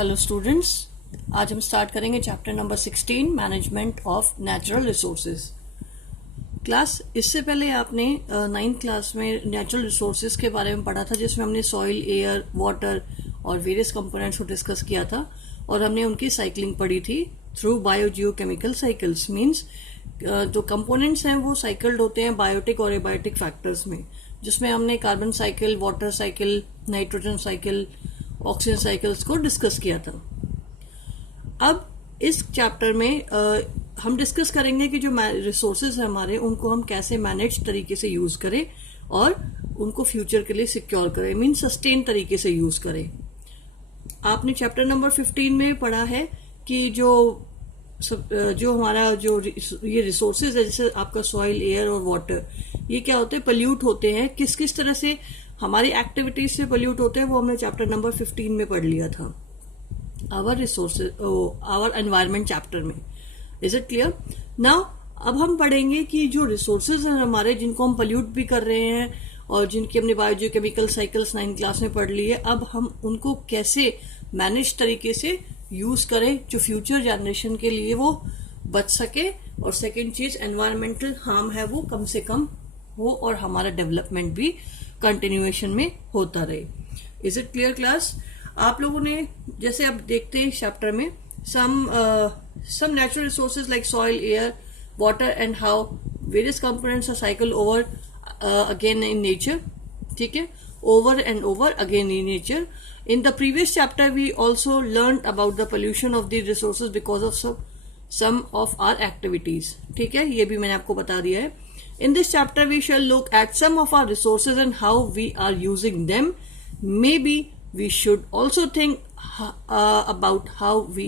Hello students, आज हम start करेंगे chapter number 16 management of natural resources. Class इससे पहले आपने 9th क्लास में नेचुरल रिसोर्सेज के बारे में पढ़ा था, जिसमें हमने सॉइल, एयर, वाटर और वेरियस कंपोनेंट्स को डिस्कस किया था और हमने उनकी साइकिलिंग पढ़ी थी थ्रू बायोजियोकेमिकल साइकिल्स। मीन्स जो कंपोनेंट्स हैं वो साइकिल्ड होते हैं बायोटिक और एबायोटिक फैक्टर्स में, जिसमें हमने carbon cycle, water cycle, nitrogen cycle, oxygen cycles को डिस्कस किया था। अब इस चैप्टर में हम डिस्कस करेंगे कि जो रिसोर्सेज है हमारे, उनको हम कैसे मैनेज तरीके से यूज करें और उनको फ्यूचर के लिए सिक्योर करें, मीन सस्टेन तरीके से यूज करें। आपने चैप्टर नंबर 15 में पढ़ा है कि जो हमारा जो ये रिसोर्सेज है, जैसे आपका सॉइल, एयर और वाटर, ये क्या होते हैं, पोल्यूट होते हैं। किस किस तरह से हमारी एक्टिविटीज से पोल्यूट होते हैं वो हमने चैप्टर नंबर 15 में पढ़ लिया था, our resources, our environment chapter में। Is it clear? नाउ अब हम पढ़ेंगे कि जो रिसोर्सेज हैं हमारे, जिनको हम पोल्यूट भी कर रहे हैं और जिनकी हमने बायोजियोकेमिकल साइकिल्स 9th क्लास में पढ़ ली है, अब हम उनको कैसे मैनेज तरीके से यूज करें जो फ्यूचर जनरेशन के लिए वो बच सके, और सेकेंड चीज एनवायरमेंटल हार्म है वो कम से कम हो और हमारा डेवलपमेंट भी कंटिन्यूएशन में होता रहे। Is it clear class? आप लोगों ने जैसे अब देखते हैं चैप्टर में some natural resources like soil, air, water and how various components are cycled over again in nature. ठीक है, over and over again in nature. In the previous chapter we also learned about the pollution of these resources because of some of our activities. ठीक है, ये भी मैंने आपको बता दिया है। In this chapter we shall look at some of our resources and how we are using them. Maybe we should also think about how we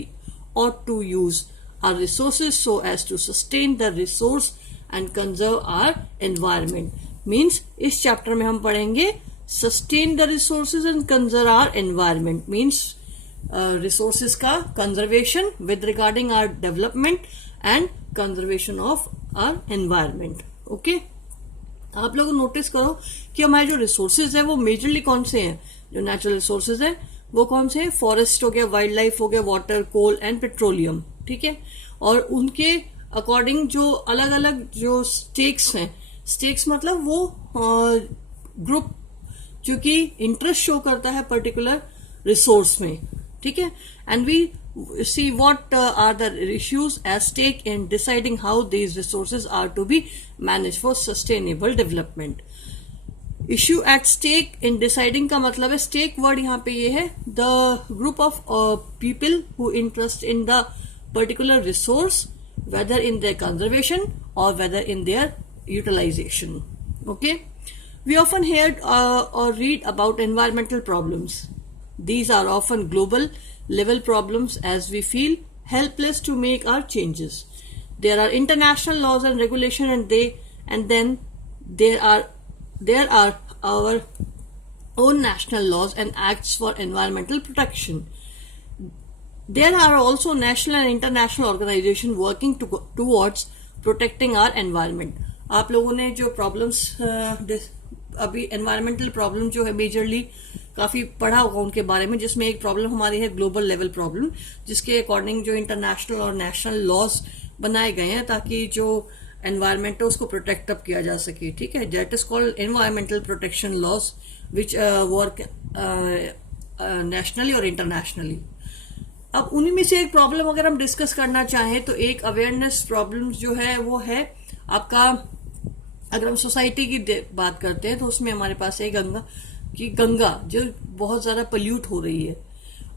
ought to use our resources so as to sustain the resource and conserve our environment. Means इस chapter में हम पढ़ेंगे sustain the resources and conserve our environment. Means resources का conservation with regarding our development and conservation of our environment. Okay, आप लोग notice करो कि हमारे जो रिसोर्सेज है वो मेजरली कौन से हैं। जो नेचुरल रिसोर्सेज हैं वो कौन से हैं? फॉरेस्ट हो गया, वाइल्ड लाइफ हो गया, वाटर, कोल एंड पेट्रोलियम। ठीक है, और उनके अकॉर्डिंग जो अलग अलग जो स्टेक्स हैं, स्टेक्स मतलब वो ग्रुप जो कि इंटरेस्ट शो करता है पर्टिकुलर रिसोर्स में। ठीक है, and we see what are the issues at stake in deciding how these resources are to be managed for sustainable development. Issue at stake in deciding का मतलब है, stake word यहाँ पे ये है, the group of people who interest in the particular resource, whether in their conservation or whether in their utilization. Okay, we often hear or read about environmental problems. These are often global level problems as we feel helpless to make our changes. There are international laws and regulation, and then there are our own national laws and acts for environmental protection. There are also national and international organizations working towards protecting our environment. आप लोगों ने जो problems अभी environmental problem जो है majorly काफी पढ़ा होगा उनके बारे में, जिसमें एक प्रॉब्लम हमारी है ग्लोबल लेवल प्रॉब्लम, जिसके अकॉर्डिंग जो इंटरनेशनल और नेशनल लॉज बनाए गए हैं ताकि जो एनवायरमेंट है उसको प्रोटेक्ट अप किया जा सके। ठीक है, that is called environmental protection laws which work nationally और इंटरनेशनली। अब उन्हीं में से एक प्रॉब्लम अगर हम डिस्कस करना चाहें तो एक अवेयरनेस प्रॉब्लम जो है वो है आपका, अगर हम सोसाइटी की बात करते हैं तो उसमें हमारे पास है गंगा जो बहुत ज्यादा पोल्यूट हो रही है।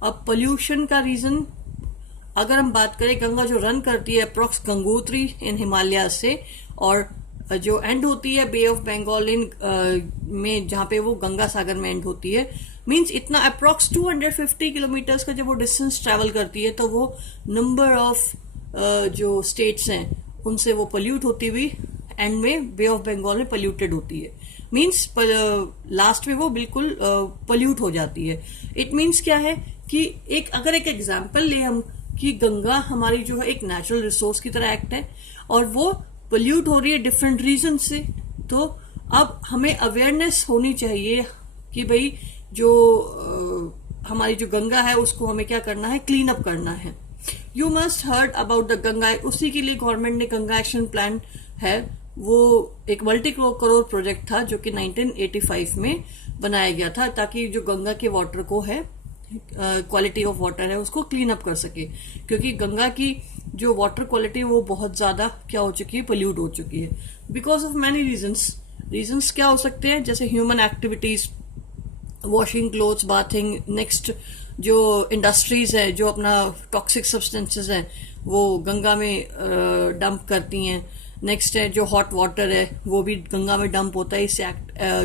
अब पोल्यूशन का रीजन अगर हम बात करें, गंगा जो रन करती है अप्रोक्स गंगोत्री इन हिमालय से, और जो एंड होती है बे ऑफ बंगाल में, जहां पे वो गंगा सागर में एंड होती है, मींस इतना अप्रोक्स 250 किलोमीटर्स का जब वो डिस्टेंस ट्रेवल करती है, तो वो नंबर ऑफ जो स्टेट्स हैं उनसे वो पोल्यूट होती हुई एंड में बे ऑफ बंगाल में पोल्यूटेड होती है। मीन्स लास्ट में वो बिल्कुल पोल्यूट हो जाती है। इट मीन्स क्या है कि अगर एक एग्जाम्पल ले हम कि गंगा हमारी जो है एक नेचुरल रिसोर्स की तरह एक्ट है और वो पोल्यूट हो रही है डिफरेंट रीजन से, तो अब हमें अवेयरनेस होनी चाहिए कि भाई जो हमारी जो गंगा है उसको हमें क्या करना है, क्लीन अप करना है। You must heard about the Ganga, उसी के लिए गवर्नमेंट ने गंगा एक्शन प्लान है, वो एक मल्टी करोड़ प्रोजेक्ट था जो कि 1985 में बनाया गया था, ताकि जो गंगा के वाटर को है, क्वालिटी ऑफ वाटर है, उसको क्लीन अप कर सके। क्योंकि गंगा की जो वाटर क्वालिटी वो बहुत ज्यादा क्या हो चुकी है, पोल्यूट हो चुकी है, बिकॉज ऑफ मैनी रीजंस क्या हो सकते हैं, जैसे human activities, washing clothes, bathing, next जो इंडस्ट्रीज है जो अपना टॉक्सिक सब्सटेंसेस है वो गंगा में डंप करती हैं। नेक्स्ट है जो हॉट वाटर है वो भी गंगा में डंप होता है, इससे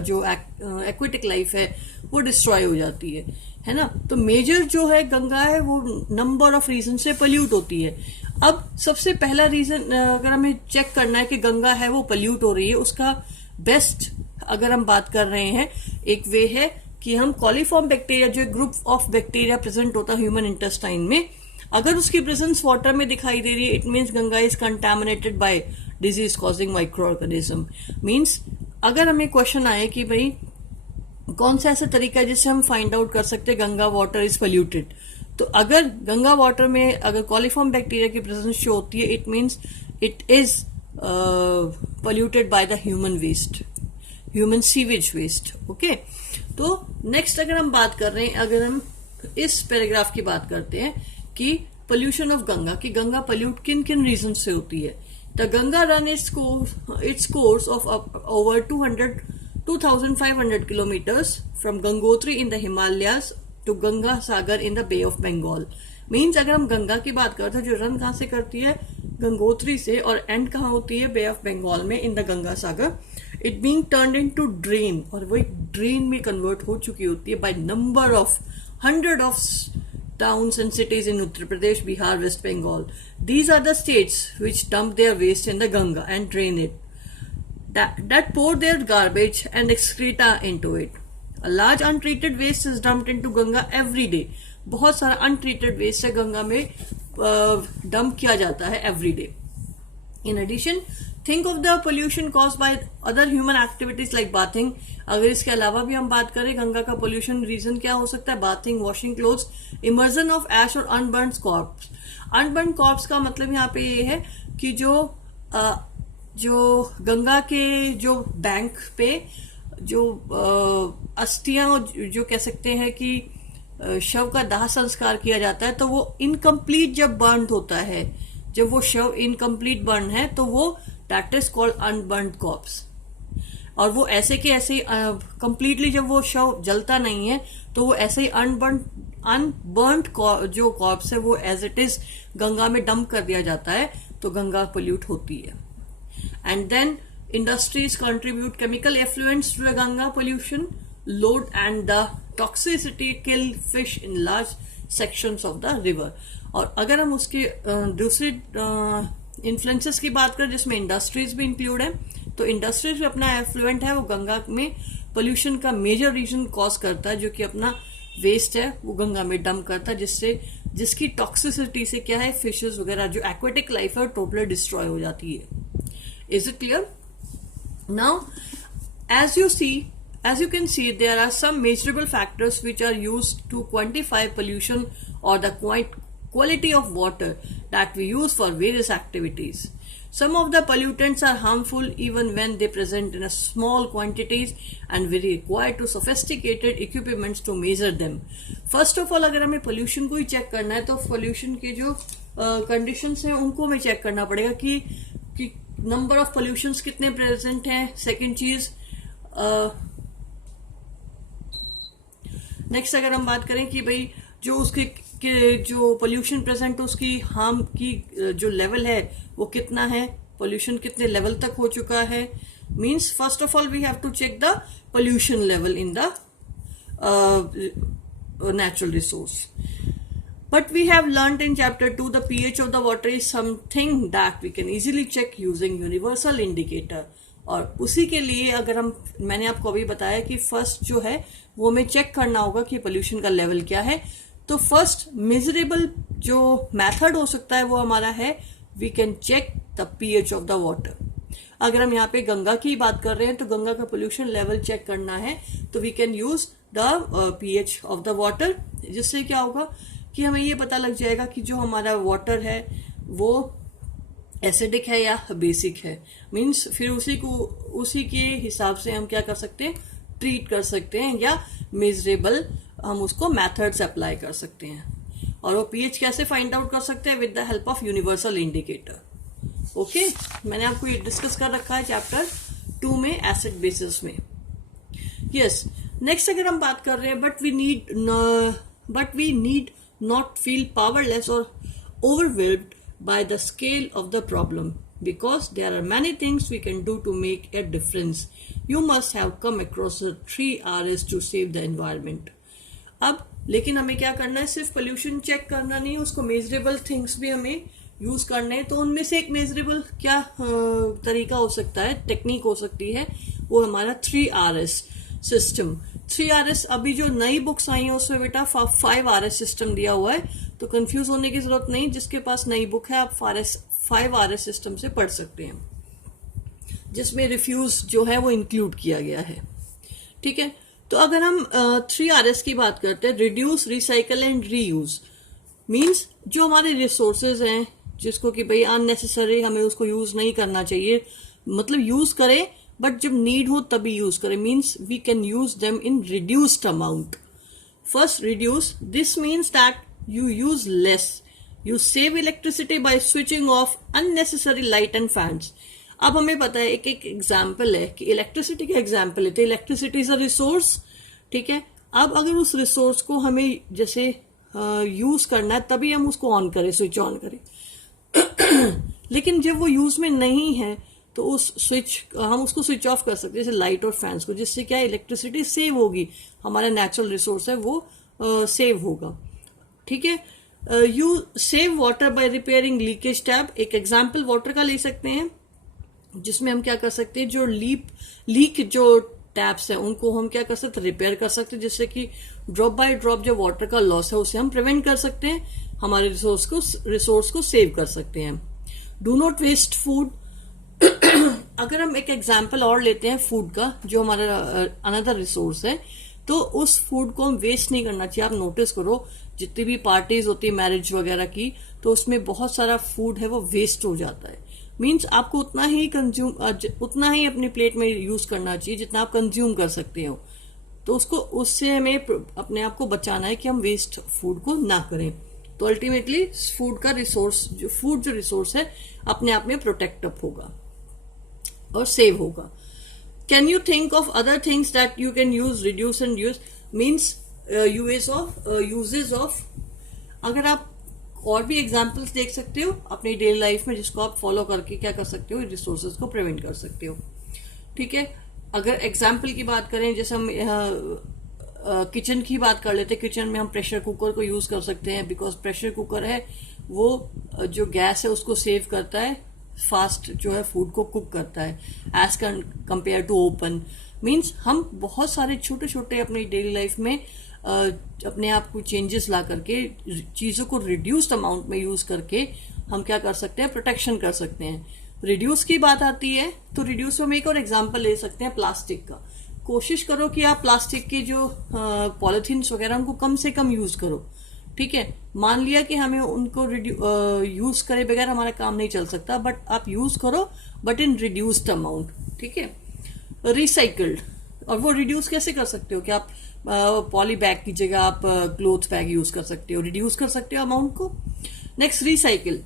जो एक्वेटिक लाइफ है वो डिस्ट्रॉय हो जाती है ना। तो मेजर जो है गंगा है वो नंबर ऑफ रीजन से पोल्यूट होती है। अब सबसे पहला रीजन अगर हमें चेक करना है कि गंगा है वो पोल्यूट हो रही है, उसका बेस्ट अगर हम बात कर रहे हैं, एक वे है कि हम कॉलीफॉर्म बैक्टीरिया, जो ग्रुप ऑफ बैक्टीरिया प्रेजेंट होता है ह्यूमन इंटेस्टाइन में, अगर उसकी प्रेजेंस वाटर में दिखाई दे रही है, it means Ganga is contaminated by disease causing micro organism. Means अगर हमें क्वेश्चन आए कि भाई कौन सा ऐसा तरीका है जिससे हम फाइंड आउट कर सकते हैं गंगा वाटर इज पोल्यूटेड, तो अगर गंगा वाटर में अगर कॉलीफॉर्म बैक्टीरिया की प्रेजेंस शो होती है, it means it is polluted by the human waste, human sewage waste. Okay, तो नेक्स्ट अगर हम बात कर रहे हैं, अगर हम इस पैराग्राफ की बात करते हैं कि पोल्यूशन ऑफ गंगा, कि गंगा पोल्यूट किन किन रीजन से होती है। The Ganga run its course of over 2500 kilometres from Gangotri in the Himalayas to Ganga Sagar in the Bay of Bengal. Means अगर हम गंगा की बात करते हैं, जो रन कहां से करती है, गंगोत्री से, और एंड कहां होती है, बे ऑफ बंगाल में, in the Ganga Sagar. It being turned into drain, और वो एक ड्रेन में कन्वर्ट हो चुकी होती है by number of 100 of towns and cities in Uttar Pradesh, Bihar, West Bengal. These are the states which dump their waste in the Ganga and drain it. That pour their garbage and excreta into it. A large untreated waste is dumped into Ganga every day. बहुत सारा untreated waste है गंगा में dump किया जाता है every day. In addition, think of the pollution caused by other human activities like bathing. अगर इसके अलावा भी हम बात करें, गंगा का पोल्यूशन रीजन क्या हो सकता है, bathing, washing clothes, immersion of ash और अनबर्न कॉर्प्स। अनबर्न कॉर्प्स का मतलब यहाँ पे ये है कि जो गंगा के जो बैंक पे जो अस्थियां, जो कह सकते हैं कि शव का दाह संस्कार किया जाता है, तो वो इनकम्प्लीट जब बर्न होता है, जब वो शव इनकम्प्लीट बर्न है, तो वो that is called unburn corps. और वो ऐसे के ऐसे कंप्लीटली जब वो शव जलता नहीं है, तो वो ऐसे ही अनबर्न्ड जो कॉर्प्स है वो एज इट इज गंगा में डंप कर दिया जाता है, तो गंगा पोल्यूट होती है। And then industries contribute chemical effluents to the Ganga pollution load and the toxicity kill fish in large sections of the river. और अगर हम उसके दूसरी इन्फ्लुएंसेस की बात करें जिसमें इंडस्ट्रीज भी इंक्लूड है, तो इंडस्ट्रीज भी अपना एफ्लुएंट है वो गंगा में पोल्यूशन का मेजर रीजन कॉज करता है, जो कि अपना वेस्ट है वो गंगा में डंप करता है, जिसकी टॉक्सिसिटी से क्या है, फिशेस वगैरह जो एक्वेटिक लाइफ है टोटली डिस्ट्रॉय हो जाती है। Is it clear? Now as you can see, there are some measurable factors which are used to quantify pollution or the quality of water that we use for various activities. Some of the pollutants are harmful even when they present in a small quantities, and we require to sophisticated equipments to measure them. First of all, अगर हमें pollution को ही check करना है, तो pollution के जो conditions हैं उनको हमें check करना पड़ेगा कि number of pollutions कितने present हैं। Second चीज, नेक्स्ट अगर हम बात करें कि भाई जो उसके जो पोल्यूशन प्रेजेंट है उसकी हार्म की जो लेवल है वो कितना है, पोल्यूशन कितने लेवल तक हो चुका है। Means first of all we have to check the pollution level in the natural resource. But we have learnt in chapter 2 the pH of the water is something that we can easily check using universal indicator. और उसी के लिए अगर मैंने आपको अभी बताया कि फर्स्ट जो है वो हमें चेक करना होगा कि पोल्यूशन का लेवल क्या है। तो फर्स्ट मेजरेबल जो मेथड हो सकता है वो हमारा है, we can check the pH of the water. अगर हम यहाँ पे गंगा की बात कर रहे हैं तो गंगा का पोल्यूशन लेवल चेक करना है तो we can use the pH of the water, जिससे क्या होगा कि हमें ये पता लग जाएगा कि जो हमारा वाटर है वो एसिडिक है या बेसिक है। मीन्स फिर उसी के हिसाब से हम क्या कर सकते हैं, ट्रीट कर सकते हैं या मेजरेबल हम उसको मेथड्स अप्लाई कर सकते हैं। और वो पीएच कैसे फाइंड आउट कर सकते हैं, with the help of universal indicator. Okay, मैंने आपको ये डिस्कस कर रखा है चैप्टर 2 में एसिड बेसिस में। यस, नेक्स्ट अगर हम बात कर रहे हैं but we need not feel powerless और overwhelmed by the scale of the problem, because there are many things we can do to make a difference. You must have come across the 3 R's to save the environment. अब लेकिन हमें क्या करना है, सिर्फ pollution check करना नहीं, उसको मेजरेबल थिंग्स भी हमें यूज करने हैं। तो उनमें से एक मेजरेबल क्या तरीका हो सकता है, टेक्निक हो सकती है, वो हमारा 3 Rs सिस्टम। 3 Rs अभी जो नई बुक्स आई हैं उसमें बेटा 5 Rs सिस्टम दिया हुआ है, तो कंफ्यूज होने की जरूरत नहीं। जिसके पास नई बुक है आप 5 Rs सिस्टम से पढ़ सकते हैं, जिसमें रिफ्यूज जो है वो इंक्लूड किया गया है। ठीक है, तो अगर हम 3 Rs की बात करते हैं, reduce, recycle and reuse, means जो हमारे रिसोर्सेज हैं जिसको कि भाई अननेसेसरी हमें उसको यूज नहीं करना चाहिए, मतलब यूज करें बट जब नीड हो तभी यूज करें। Means we can use them in reduced amount. First, reduce, this means that you use less, you save electricity by switching off unnecessary light and fans. अब हमें पता है, एक एग्जाम्पल है कि इलेक्ट्रिसिटी का एग्जाम्पल है, तो इलेक्ट्रिसिटी इज अ रिसोर्स। ठीक है, अब अगर उस रिसोर्स को हमें जैसे यूज करना है तभी हम उसको ऑन करें, स्विच ऑन करें लेकिन जब वो यूज में नहीं है तो हम उसको स्विच ऑफ कर सकते हैं, जैसे लाइट और फैंस को, जिससे क्या इलेक्ट्रिसिटी सेव होगी, हमारा नेचुरल रिसोर्स है वो सेव होगा। ठीक है, you save water bye repairing leakage tap. एक एग्जाम्पल वाटर का ले सकते हैं, जिसमें हम क्या कर सकते हैं, जो लीक जो टैप्स हैं उनको हम क्या कर सकते हैं, रिपेयर कर सकते हैं, जिससे कि ड्रॉप बाय ड्रॉप जो वाटर का लॉस है उसे हम प्रिवेंट कर सकते हैं, हमारे रिसोर्स को सेव कर सकते हैं। Do not waste food. अगर हम एक एग्जाम्पल और लेते हैं फूड का, जो हमारा अनदर रिसोर्स है, तो उस फूड को हम वेस्ट नहीं करना चाहिए। आप नोटिस करो, जितनी भी पार्टीज होती है मैरिज वगैरह की, तो उसमें बहुत सारा फूड है वो वेस्ट हो जाता है। मीन्स आपको उतना ही अपनी प्लेट में यूज करना चाहिए जितना आप कंज्यूम कर सकते हो। तो उससे हमें अपने आप को बचाना है कि हम वेस्ट फूड को ना करें। तो अल्टीमेटली फूड जो रिसोर्स है अपने आप में प्रोटेक्ट अप होगा और सेव होगा। Can you think of other things that you can use, reduce and use, means uses of. अगर आप और भी एग्जाम्पल्स देख सकते हो अपनी डेली लाइफ में, जिसको आप फॉलो करके क्या कर सकते हो, रिसोर्सेज को प्रिवेंट कर सकते हो। ठीक है, अगर एग्जाम्पल की बात करें, जैसे हम किचन की बात कर लेते हैं, किचन में हम प्रेशर कुकर को यूज कर सकते हैं, बिकॉज प्रेशर कुकर है वो जो गैस है उसको सेव करता है, फास्ट जो है फूड को कुक करता है एज कंपेयर टू ओपन। मीन्स हम बहुत सारे छोटे छोटे अपनी डेली लाइफ में अपने आप को चेंजेस ला करके, चीजों को रिड्यूस्ड अमाउंट में यूज करके हम क्या कर सकते हैं, प्रोटेक्शन कर सकते हैं। रिड्यूस की बात आती है तो रिड्यूस में हम एक और एग्जांपल ले सकते हैं प्लास्टिक का। कोशिश करो कि आप प्लास्टिक के जो पॉलिथीन्स वगैरह उनको कम से कम यूज करो। ठीक है, मान लिया कि हमें उनको यूज करे बगैर हमारा काम नहीं चल सकता, बट आप यूज करो बट इन रिड्यूस्ड अमाउंट। ठीक है, रिसाइकल्ड, और वो रिड्यूस कैसे कर सकते हो कि आप पॉली बैग की जगह आप क्लोथ बैग यूज कर सकते हो, रिड्यूस कर सकते हो अमाउंट को। Next, recycle,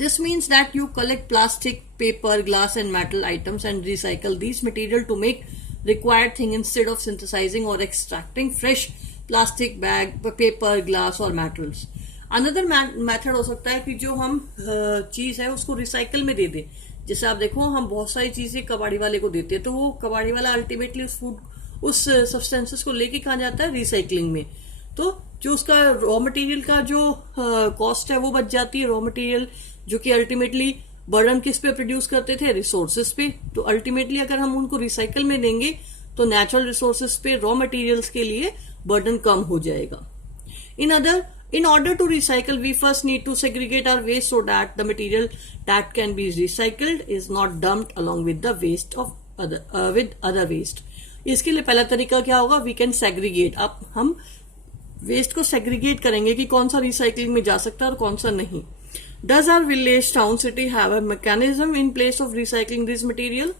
this means that you collect plastic, paper, glass and metal items and recycle these material to make required thing instead of synthesizing or extracting fresh plastic bag, paper, glass और metals. Another method हो सकता है कि जो हम चीज है उसको रिसाइकल में दे दें। जैसे आप देखो, हम बहुत सारी चीजें कबाड़ी वाले को देते हैं, तो वो कबाड़ी वाला अल्टीमेटली उस सब्सटेंसेस को लेके कहाँ जाता है, रिसाइकलिंग में। तो जो उसका रॉ मटेरियल का जो कॉस्ट है वो बच जाती है, रॉ मटेरियल जो कि अल्टीमेटली बर्डन किस पे प्रोड्यूस करते थे, रिसोर्सेज पे। तो अल्टीमेटली अगर हम उनको रिसाइकल में देंगे तो नेचुरल रिसोर्सेज पे, रॉ मटेरियल्स के लिए बर्डन कम हो जाएगा। In other In order to recycle, we first need to segregate our waste so that the material that can be recycled is not dumped along with the waste of other waste. इसके लिए पहला तरीका क्या होगा? We can segregate. अब हम waste को segregate करेंगे कि कौन सा रिसाइकलिंग में जा सकता है और कौन सा नहीं. Does our village, town, city have a mechanism in place of recycling this material?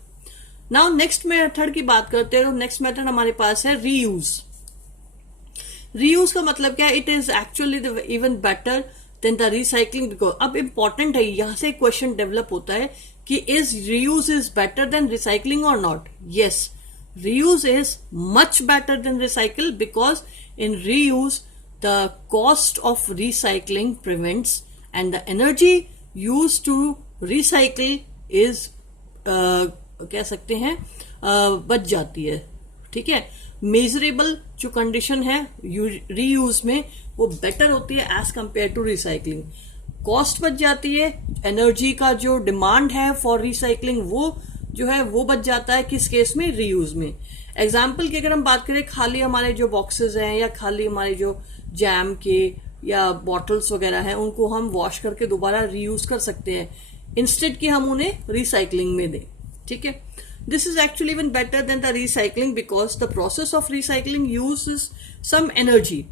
Now next method की बात करते हैं. तो नेक्स्ट मेथड हमारे पास है रीयूज. रीयूज का मतलब क्या है? It is actually even better than the recycling. Because अब इंपॉर्टेंट है, यहां से क्वेश्चन डेवलप होता है कि is reuse is better than recycling or not. Yes, reuse is much better than recycle because in reuse the cost of recycling prevents and the energy used to recycle is कह सकते हैं बच जाती है. ठीक है, मेजरेबल जो condition है रीयूज में वो बेटर होती है as compare to recycling. Cost बच जाती है, एनर्जी का जो डिमांड है फॉर रिसाइकलिंग वो जो है वो बच जाता है. किस केस में? रीयूज में. एग्जाम्पल की अगर हम बात करें, खाली हमारे जो बॉक्सेस हैं या खाली हमारे जो जैम के या बॉटल्स वगैरह हैं उनको हम वॉश करके दोबारा रीयूज कर सकते हैं इंस्टेड कि हम उन्हें रिसाइकलिंग में दें. ठीक है, this is actually even better than the recycling because the process of recycling use some energy.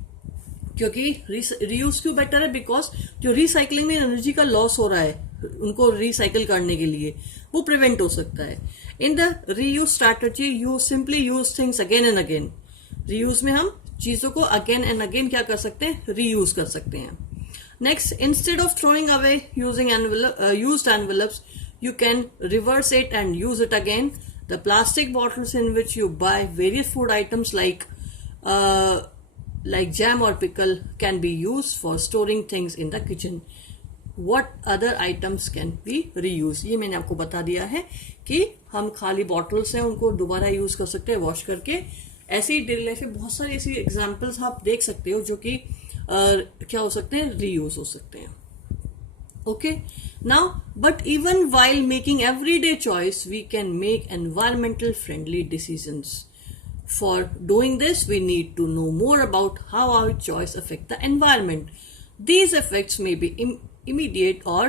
क्योंकि रीयूज क्यों बेटर है? बिकॉज जो रिसाइकलिंग में एनर्जी का लॉस हो रहा है उनको रिसाइकल करने के लिए वो प्रिवेंट हो सकता है. In the reuse strategy you simply use things again and again. Reuse में हम चीजों को अगेन एंड अगेन क्या कर सकते हैं? रीयूज कर सकते हैं. Next, instead of throwing away using used envelopes you can reverse it and use it again. The plastic bottles in which you buy various food items like jam or pickle can be used for storing things in the kitchen. What other items can be reused? ये मैंने आपको बता दिया है कि हम खाली bottles हैं उनको दोबारा यूज कर सकते हैं वॉश करके. ऐसे ही डेली लाइफ में बहुत सारी ऐसी एग्जाम्पल्स आप देख सकते हो जो कि क्या हो सकते हैं? रीयूज हो सकते हैं. Okay, now but even while making everyday choice we can make environmental friendly decisions. For doing this we need to know more about how our choice affect the environment. These effects may be immediate or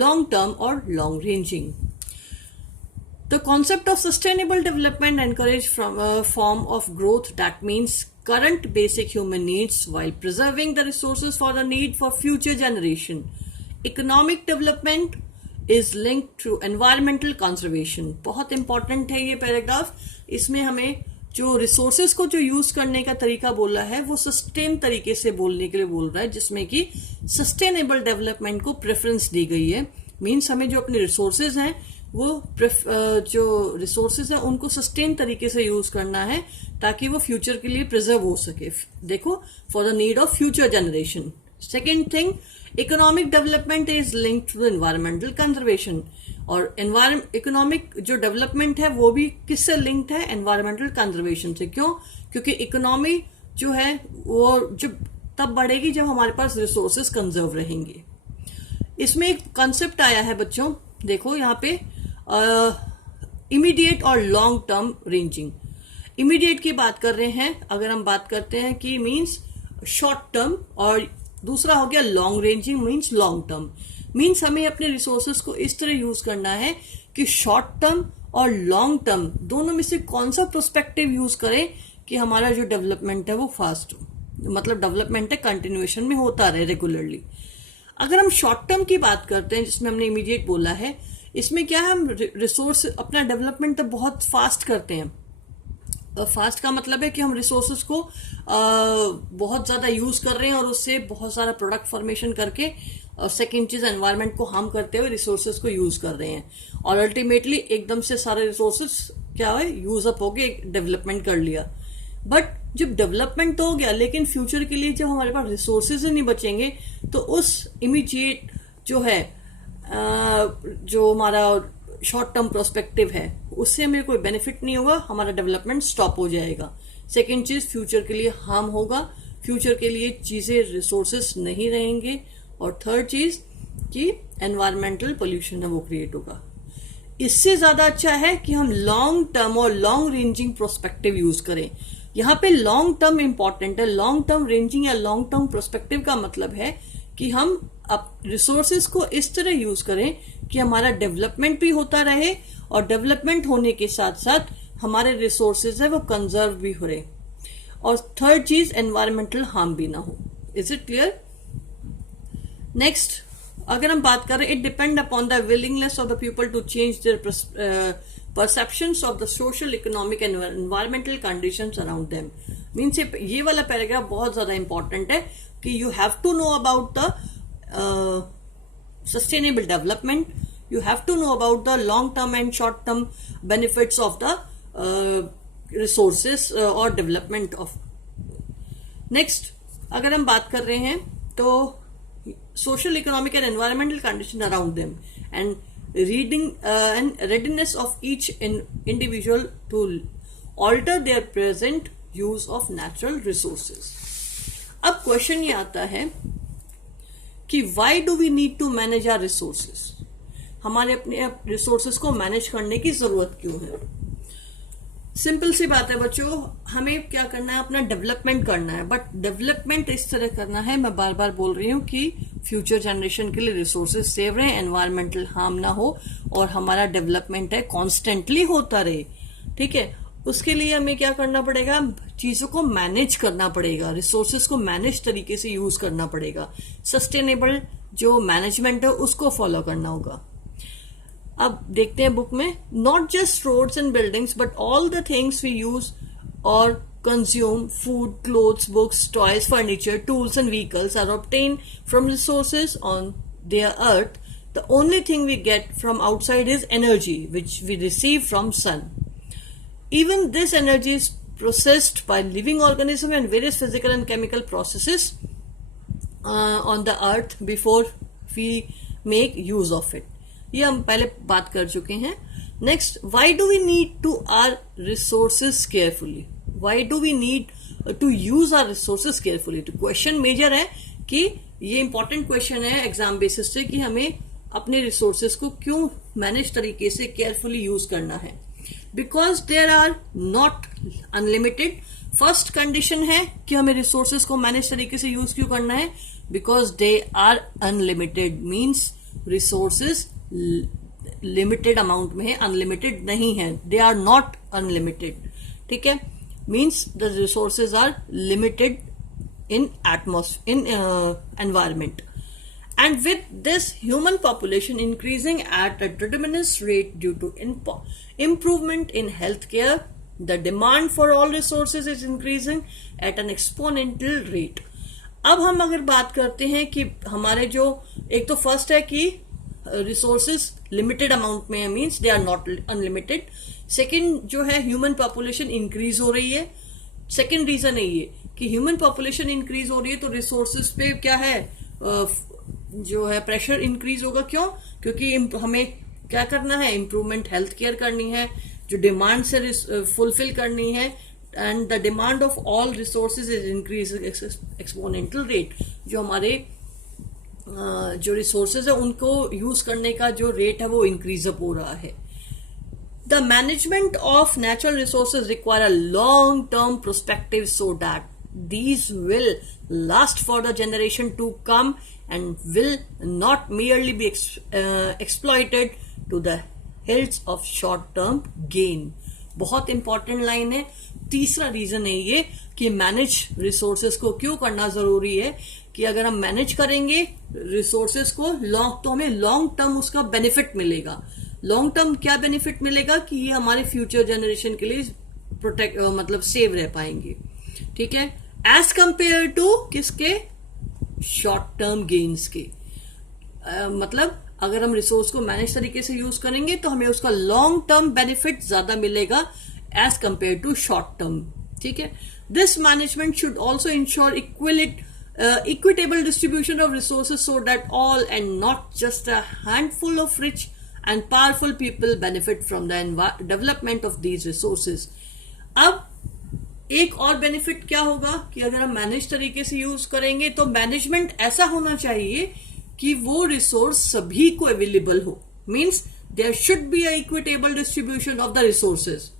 long term or long ranging. The concept of sustainable development encourages from a form of growth that means current basic human needs while preserving the resources for the need for future generation. Economic development is linked to environmental conservation. बहुत important है ये paragraph. इसमें हमें जो resources को जो use करने का तरीका बोला है वो सस्टेन तरीके से बोलने के लिए बोल रहा है जिसमें कि सस्टेनेबल डेवलपमेंट को प्रेफरेंस दी गई है. मीन्स हमें जो अपने रिसोर्सेज हैं वो जो रिसोर्सेज है उनको सस्टेन तरीके से यूज करना है ताकि वो फ्यूचर के लिए प्रिजर्व हो सके. देखो, for the need of future generation. Second thing, economic development is linked to environmental conservation. और इकोनॉमिक जो डेवलपमेंट है वो भी किससे लिंक्ड है? एनवायरमेंटल कंजर्वेशन से. क्यों? क्योंकि इकोनॉमी जो है वो जब तब बढ़ेगी जब हमारे पास रिसोर्सेज कंजर्व रहेंगे. इसमें एक कॉन्सेप्ट आया है बच्चों, देखो यहाँ पे इमीडिएट और लॉन्ग टर्म रेंजिंग. इमीडिएट की बात कर रहे हैं अगर हम बात करते हैं कि मीन्स शॉर्ट टर्म, और दूसरा हो गया long ranging means long term. Means हमें अपने रिसोर्सेज को इस तरह यूज करना है कि शॉर्ट टर्म और लॉन्ग टर्म दोनों में से कौन सा प्रोस्पेक्टिव यूज करें कि हमारा जो डेवलपमेंट है वो फास्ट हो. मतलब डेवलपमेंट है कंटिन्यूएशन में होता रहे रेगुलरली. अगर हम शॉर्ट टर्म की बात करते हैं जिसमें हमने इमीडिएट बोला है, इसमें क्या है? हम रिसोर्स अपना डेवलपमेंट तो बहुत फास्ट करते हैं. फास्ट का मतलब है कि हम रिसोर्सेज को बहुत ज्यादा यूज कर रहे हैं और उससे बहुत सारा प्रोडक्ट फॉर्मेशन करके, और सेकेंड चीज एनवायरनमेंट को हार्म करते हुए रिसोर्सेज को यूज कर रहे हैं. और अल्टीमेटली एकदम से सारे रिसोर्सेज क्या है? यूज अप हो गए, डेवलपमेंट कर लिया. बट जब डेवलपमेंट तो हो गया लेकिन फ्यूचर के लिए जब हमारे पास रिसोर्सेज ही नहीं बचेंगे तो उस इमीडिएट जो है जो हमारा शॉर्ट टर्म प्रोस्पेक्टिव है उससे हमें कोई बेनिफिट नहीं होगा, हमारा डेवलपमेंट स्टॉप हो जाएगा. सेकेंड चीज, फ्यूचर के लिए हार्म होगा, फ्यूचर के लिए चीजें रिसोर्सेज नहीं रहेंगे. और थर्ड चीज कि एनवायरमेंटल पोल्यूशन है वो क्रिएट होगा. इससे ज्यादा अच्छा है कि हम लॉन्ग टर्म और लॉन्ग रेंजिंग प्रोस्पेक्टिव यूज करें. यहाँ पे लॉन्ग टर्म इंपॉर्टेंट है। लॉन्ग टर्म रेंजिंग या लॉन्ग टर्म प्रोस्पेक्टिव का मतलब है कि हम अब रिसोर्सेज को इस तरह यूज करें कि हमारा डेवलपमेंट भी होता रहे और डेवलपमेंट होने के साथ साथ हमारे रिसोर्सेज है वो कंजर्व भी हो रहे। और थर्ड चीज, एनवायरमेंटल हार्म भी ना हो। Is it clear? नेक्स्ट, अगर हम बात करें, it depend upon the willingness of the people to change their perceptions of the social, economic and environmental conditions around them. Means ये वाला पैराग्राफ बहुत ज्यादा इंपॉर्टेंट है कि you have to know about the sustainable development, you have to know about the long term and short term benefits of the resources or development of. Next, अगर हम बात कर रहे हैं तो social, economic and environmental condition around them and reading and readiness of each individual to alter their present use of natural resources. अब question ये आता है कि why do we need to manage our resources? हमारे अपने resources को manage करने की जरूरत क्यों है? सिंपल सी बात है बच्चों, हमें क्या करना है, अपना डेवलपमेंट करना है। बट डेवलपमेंट इस तरह करना है, मैं बार बार बोल रही हूँ कि फ्यूचर जनरेशन के लिए रिसोर्सेज सेव रहे, एनवायरमेंटल हार्म ना हो और हमारा डेवलपमेंट है कॉन्स्टेंटली होता रहे। ठीक है, उसके लिए हमें क्या करना पड़ेगा, चीजों को मैनेज करना पड़ेगा, रिसोर्सेज को मैनेज तरीके से यूज करना पड़ेगा, सस्टेनेबल जो मैनेजमेंट है उसको फॉलो करना होगा। अब देखते हैं बुक में, not just roads and buildings but all the things we use or consume, food, clothes, books, toys, furniture, tools and vehicles are obtain from resources on their earth. The only thing we get from outside is energy which we receive from sun. Even this energy is processed by living organisms and various physical and chemical processes on the earth before we make use of it. ये हम पहले बात कर चुके हैं। Next, why do we need to our resources carefully? Why do we need to use our resources carefully? तो question major है कि ये इंपॉर्टेंट क्वेश्चन है एग्जाम बेसिस से कि हमें अपने रिसोर्सेज को क्यों मैनेज तरीके से केयरफुली यूज करना है। Because there are not unlimited. First condition है कि हमें रिसोर्सेज को मैनेज तरीके से यूज क्यों करना है, because they are unlimited. Means resources limited amount में है, अनलिमिटेड नहीं है। They are not unlimited. ठीक है, means the resources are limited in environment, and with this human population increasing at a tremendous rate due to improvement in healthcare, the demand for all resources is increasing at an exponential rate. अब हम अगर बात करते हैं कि हमारे जो एक तो फर्स्ट है कि रिसोर्सेज लिमिटेड अमाउंट में है, means they are not unlimited. Second जो है ह्यूमन पॉपुलेशन इंक्रीज हो रही है। सेकेंड रीजन है ये कि ह्यूमन पॉपुलेशन इंक्रीज हो रही है तो रिसोर्सेज पे क्या है, जो है प्रेशर इंक्रीज होगा। क्यों? क्योंकि हमें क्या करना है, इम्प्रूवमेंट हेल्थ केयर करनी है, जो डिमांड से फुलफिल करनी है। And the demand of all resources is increase exponential rate. जो हमारे जो रिसोर्सेज है उनको यूज करने का जो रेट है वो इंक्रीज अप हो रहा है। The management of natural resources require a long-term perspective so that these will last for the generation to come and will not merely be exploited to the hills of short-term gain. बहुत important line है। तीसरा reason है ये कि manage resources को क्यों करना जरूरी है, कि अगर हम मैनेज करेंगे रिसोर्सेज को तो हमें लॉन्ग टर्म उसका बेनिफिट मिलेगा। लॉन्ग टर्म क्या बेनिफिट मिलेगा कि ये हमारे फ्यूचर जनरेशन के लिए प्रोटेक्ट मतलब सेव रह पाएंगे। ठीक है, एज कंपेयर टू किसके, शॉर्ट टर्म गेन्स के। मतलब अगर हम रिसोर्स को मैनेज तरीके से यूज करेंगे तो हमें उसका लॉन्ग टर्म बेनिफिट ज्यादा मिलेगा as compare to short term. ठीक है, this management should also ensure equitable distribution of resources so that all and not just a handful of rich and powerful people benefit from the development of these resources. अब एक और benefit क्या होगा कि अगर हम मैनेज तरीके से यूज करेंगे तो मैनेजमेंट ऐसा होना चाहिए कि वो रिसोर्स सभी को अवेलेबल हो। Means there should be a equitable distribution of the resources.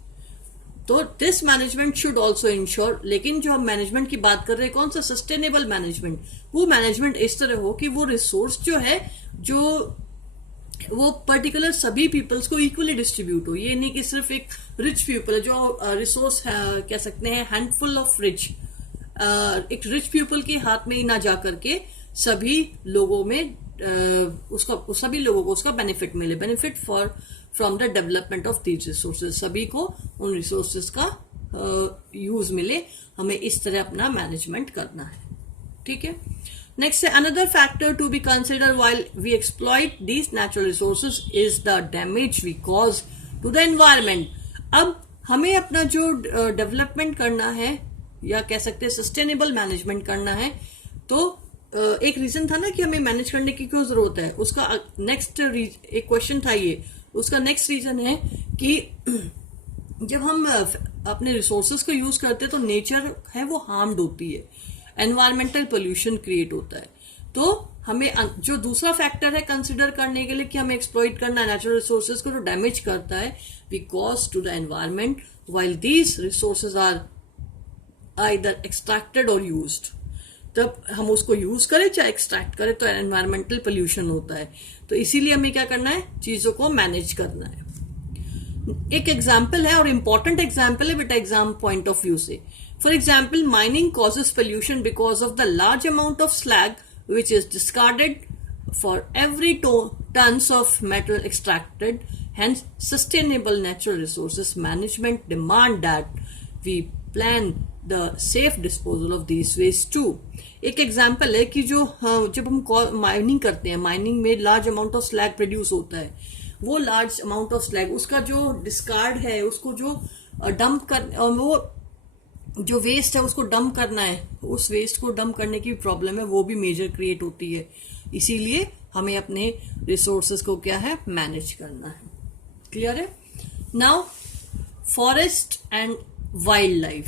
तो this management should also ensure, लेकिन जो हम मैनेजमेंट की बात कर रहे हैं कौन सा, सस्टेनेबल मैनेजमेंट, वो मैनेजमेंट इस तरह हो कि वो रिसोर्स जो है जो वो पर्टिकुलर सभी पीपल्स को इक्वली डिस्ट्रीब्यूट हो। ये नहीं कि सिर्फ एक रिच पीपल जो रिसोर्स कह सकते हैं हैंडफुल ऑफ रिच, एक रिच पीपल के हाथ में ही ना जा करके सभी लोगों में सभी लोगों को उसका बेनिफिट मिले, benefit from the development of these resources, सभी को उन रिसोर्सेज का यूज मिले। हमें इस तरह अपना मैनेजमेंट करना है, ठीक है। नेक्स्ट है another factor to be consider while we exploit these natural resources is the damage we cause to the environment. अब हमें अपना जो डेवलपमेंट करना है या कह सकते हैं सस्टेनेबल मैनेजमेंट करना है, तो एक रीजन था ना कि हमें मैनेज करने की क्यों जरूरत है, उसका नेक्स्ट एक क्वेश्चन था ये, उसका नेक्स्ट रीजन है कि जब हम अपने रिसोर्सेज को यूज करते हैं तो नेचर है वो हार्म्ड होती है, एनवायरमेंटल पोल्यूशन क्रिएट होता है। तो हमें जो दूसरा फैक्टर है कंसिडर करने के लिए कि हमें एक्सप्लॉइट करना है नेचुरल रिसोर्सेज को, जो डैमेज करता है because to the environment while these resources are either extracted और यूज्ड। तब हम उसको यूज करें चाहे एक्सट्रैक्ट करें तो एनवायरमेंटल पोल्यूशन होता है। तो इसीलिए हमें क्या करना है, चीजों को मैनेज करना है। एक एग्जाम्पल है और इंपॉर्टेंट एग्जाम्पल है बेटा एग्जाम पॉइंट ऑफ व्यू से। For example mining causes pollution because of the large amount of slag which is discarded for every tons of metal extracted. Hence, sustainable natural resources management demand that we plan the safe disposal of these waste too. एक example है कि जब हम mining करते हैं, mining में large amount of slag produce होता है, वो लार्ज अमाउंट ऑफ स्लैग उसका जो डिस्कार्ड है, उसको जो डंप कर, वो जो वेस्ट है उसको डंप करना है, उस वेस्ट को डंप करने की प्रॉब्लम है, वो भी मेजर क्रिएट होती है। इसीलिए हमें अपने रिसोर्सेज को क्या है, मैनेज करना है। क्लियर है। Now forest and wild life.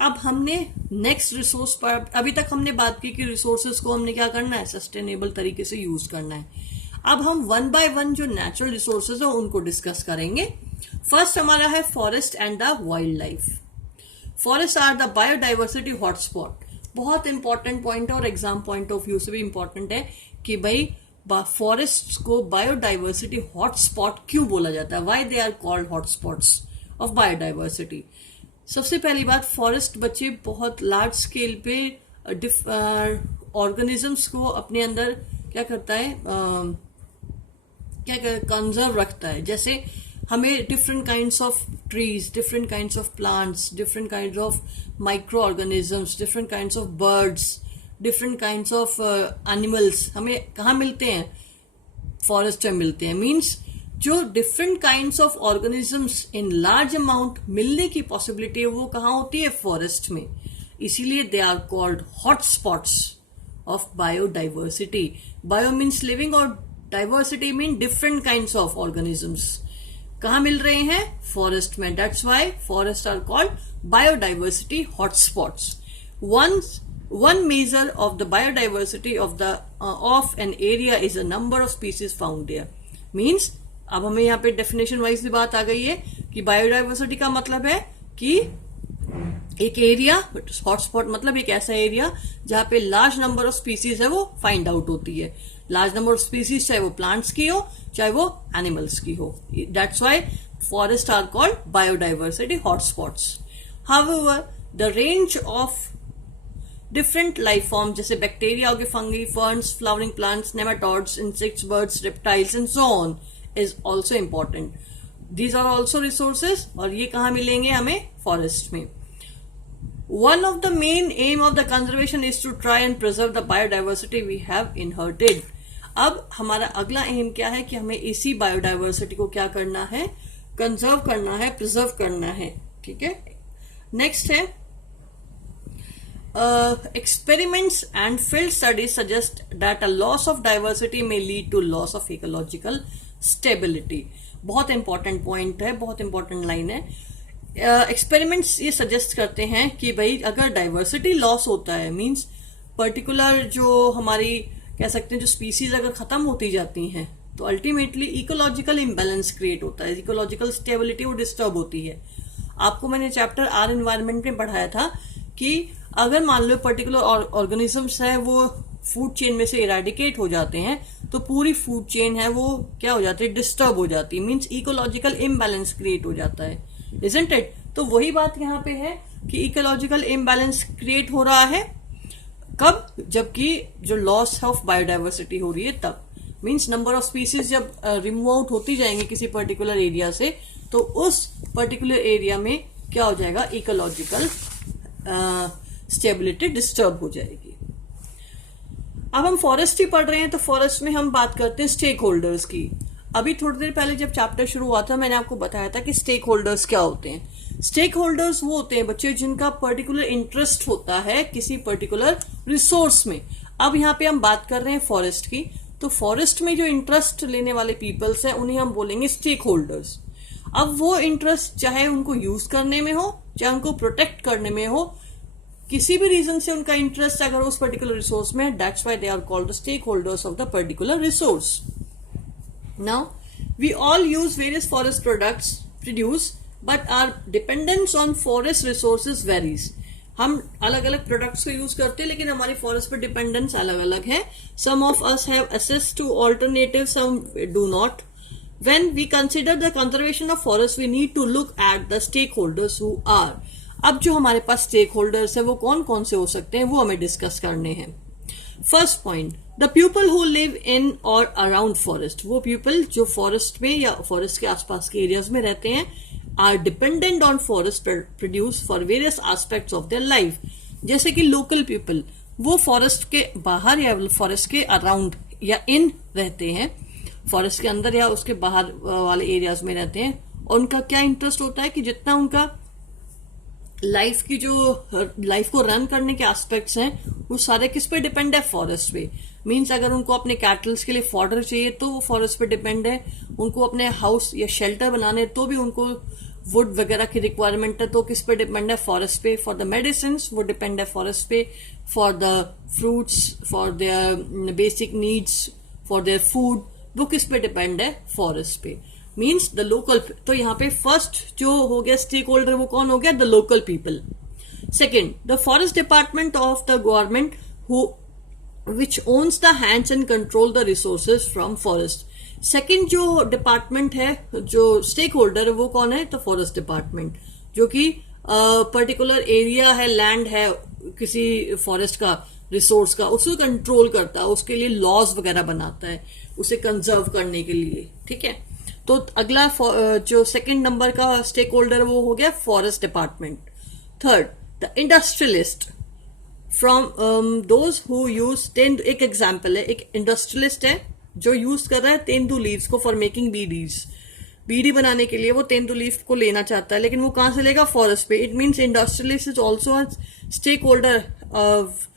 अब हमने नेक्स्ट रिसोर्स पर, अभी तक हमने बात की कि रिसोर्सेज को हमने क्या करना है, सस्टेनेबल तरीके से यूज करना है। अब हम वन बाय वन जो नेचुरल रिसोर्सेज है उनको डिस्कस करेंगे। फर्स्ट हमारा है forest and the wildlife. Forest are the biodiversity hotspot. बहुत इंपॉर्टेंट पॉइंट है और एग्जाम पॉइंट ऑफ व्यू से भी इंपॉर्टेंट है कि भाई फॉरेस्ट को बायोडाइवर्सिटी हॉटस्पॉट क्यों बोला जाता है, why they are called hotspots of biodiversity. सबसे पहली बात, फॉरेस्ट बच्चे बहुत लार्ज स्केल पे ऑर्गेनिजम्स को अपने अंदर क्या करता है, कंजर्व रखता है। जैसे हमें different kinds of trees, different kinds of plants, different kinds of micro organisms, different kinds of birds, different kinds of animals हमें कहाँ मिलते हैं, फॉरेस्ट में मिलते हैं। मीन्स जो different kinds of organisms in large amount मिलने की पॉसिबिलिटी है वो कहाँ होती है, फॉरेस्ट में। इसीलिए they are called hotspots of biodiversity. Bio means living और diversity mean different kinds of organisms. कहाँ मिल रहे हैं, फॉरेस्ट में। That's why forest are called biodiversity hotspots. One measure of the biodiversity of an area is the number of species found there. Means अब हमें यहाँ पे डेफिनेशन वाइज भी बात आ गई है कि बायोडाइवर्सिटी का मतलब है कि एक एरिया, हॉटस्पॉट मतलब एक ऐसा एरिया जहाँ पे लार्ज नंबर ऑफ स्पीसीज है वो फाइंड आउट होती है। लार्ज नंबर ऑफ स्पीसीज चाहे वो प्लांट्स की हो चाहे वो एनिमल्स की हो। That's why forest are called biodiversity hotspots. However the range of different life form जैसे बैक्टीरिया हो गए, fungi, ferns, flowering plants, nematodes, insects, birds, reptiles and so on is also important. These are also resources और ये कहाँ मिलेंगे हमें, forest में। One of the main aim of the conservation is to try and preserve the biodiversity we have inherited. अब हमारा अगला M क्या है कि हमें इसी बायोडाइवर्सिटी को क्या करना है, कंजर्व करना है, प्रिजर्व करना है। ठीक है। नेक्स्ट है experiments and field studies suggest that a loss of diversity may lead to loss of ecological stability. बहुत इंपॉर्टेंट पॉइंट है, बहुत इंपॉर्टेंट लाइन है। एक्सपेरिमेंट्स ये सजेस्ट करते हैं कि भाई अगर डाइवर्सिटी लॉस होता है, मींस पर्टिकुलर जो हमारी कह सकते हैं जो स्पीसीज अगर खत्म होती जाती हैं तो अल्टीमेटली इकोलॉजिकल इम्बैलेंस क्रिएट होता है, इकोलॉजिकल स्टेबिलिटी वो डिस्टर्ब होती है। आपको मैंने चैप्टर आर एनवायरनमेंट में पढ़ाया था कि अगर मान लो पर्टिकुलर ऑर्गेनिजम्स है वो फूड चेन में से इरेडिकेट हो जाते हैं तो पूरी फूड चेन है वो क्या हो जाती है, डिस्टर्ब हो जाती है, मीन्स इकोलॉजिकल इम्बैलेंस क्रिएट हो जाता है, इजंट इट। तो वही बात यहाँ पे है कि इकोलॉजिकल इम्बैलेंस क्रिएट हो रहा है कब, जबकि जो लॉस ऑफ बायोडाइवर्सिटी हो रही है तब, मीन्स नंबर ऑफ स्पीसीज जब रिमूव आउट होती जाएंगी किसी पर्टिकुलर एरिया से तो उस पर्टिकुलर एरिया में क्या हो जाएगा, इकोलॉजिकल स्टेबिलिटी डिस्टर्ब हो जाएगी। अब हम फॉरेस्ट ही पढ़ रहे हैं तो फॉरेस्ट में हम बात करते हैं स्टेक होल्डर्स की। अभी थोड़ी देर पहले जब चैप्टर शुरू हुआ था मैंने आपको बताया था कि स्टेक होल्डर्स क्या होते हैं। स्टेक होल्डर्स वो होते हैं बच्चे जिनका पर्टिकुलर इंटरेस्ट होता है किसी पर्टिकुलर रिसोर्स में। अब यहाँ पे हम बात कर रहे हैं फॉरेस्ट की, तो फॉरेस्ट में जो इंटरेस्ट लेने वाले पीपल्स हैं उन्हें हम बोलेंगे स्टेक होल्डर्स। अब वो इंटरेस्ट चाहे उनको यूज करने में हो चाहे उनको प्रोटेक्ट करने में हो, किसी भी रीजन से उनका इंटरेस्ट अगर उस पर्टिकुलर रिसोर्स में है, that's why they are called the stakeholders of the particular resource. Now we all use various forest products produce but our dependence on forest resources varies. हम अलग अलग products को use करते हैं लेकिन हमारी फॉरेस्ट पर डिपेंडेंस अलग अलग है। Some of us have access to alternative, some do not. When we consider the conservation of forest, we need to look at the stakeholders who are. अब जो हमारे पास स्टेक होल्डर्स है वो कौन कौन से हो सकते हैं वो हमें डिस्कस करने हैं। First point, the people who live in और अराउंड फॉरेस्ट। वो पीपल जो फॉरेस्ट में या फॉरेस्ट के आसपास के एरियाज में रहते हैं, are dependent on forest produce for various aspects of their life. जैसे कि लोकल पीपल वो फॉरेस्ट के बाहर या फॉरेस्ट के अराउंड या इन रहते हैं, फॉरेस्ट के अंदर या उसके बाहर वाले एरियाज में रहते हैं, और उनका क्या इंटरेस्ट होता है कि जितना उनका लाइफ की जो लाइफ को रन करने के एस्पेक्ट्स हैं वो सारे किस पे डिपेंड है, फॉरेस्ट पे। मींस अगर उनको अपने कैटल्स के लिए फॉडर चाहिए तो वो फॉरेस्ट पे डिपेंड है, उनको अपने हाउस या शेल्टर बनाने तो भी उनको वुड वगैरह की रिक्वायरमेंट है तो किस पे डिपेंड है, फॉरेस्ट पे। फॉर द मेडिसिन वो डिपेंड है फॉरेस्ट पे, for the fruits, for their basic needs, for their food, वो किस पे डिपेंड है, फॉरेस्ट पे। Means the local. तो यहाँ पे फर्स्ट जो हो गया स्टेक होल्डर वो कौन हो गया, the local people. Second, the forest department of the government who which owns the hands and control the resources from forest. Second जो डिपार्टमेंट है जो स्टेक होल्डर है वो कौन है, द फॉरेस्ट डिपार्टमेंट, जो कि पर्टिकुलर एरिया है, लैंड है किसी फॉरेस्ट का, रिसोर्स का, उसको कंट्रोल करता है, उसके लिए लॉज वगैरह बनाता है उसे कंजर्व करने के लिए। ठीक है, तो अगला जो सेकंड नंबर का स्टेक होल्डर वो हो गया forest department. Third, the industrialist from those who use tendu. एक एग्जाम्पल है, एक इंडस्ट्रियलिस्ट है जो यूज कर रहा है तेंदु लीव्स को फॉर मेकिंग बीडीज। बीडी बनाने के लिए वो तेंदु लीफ को लेना चाहता है लेकिन वो कहां से लेगा, फॉरेस्ट पे। It means industrialist is also a stakeholder of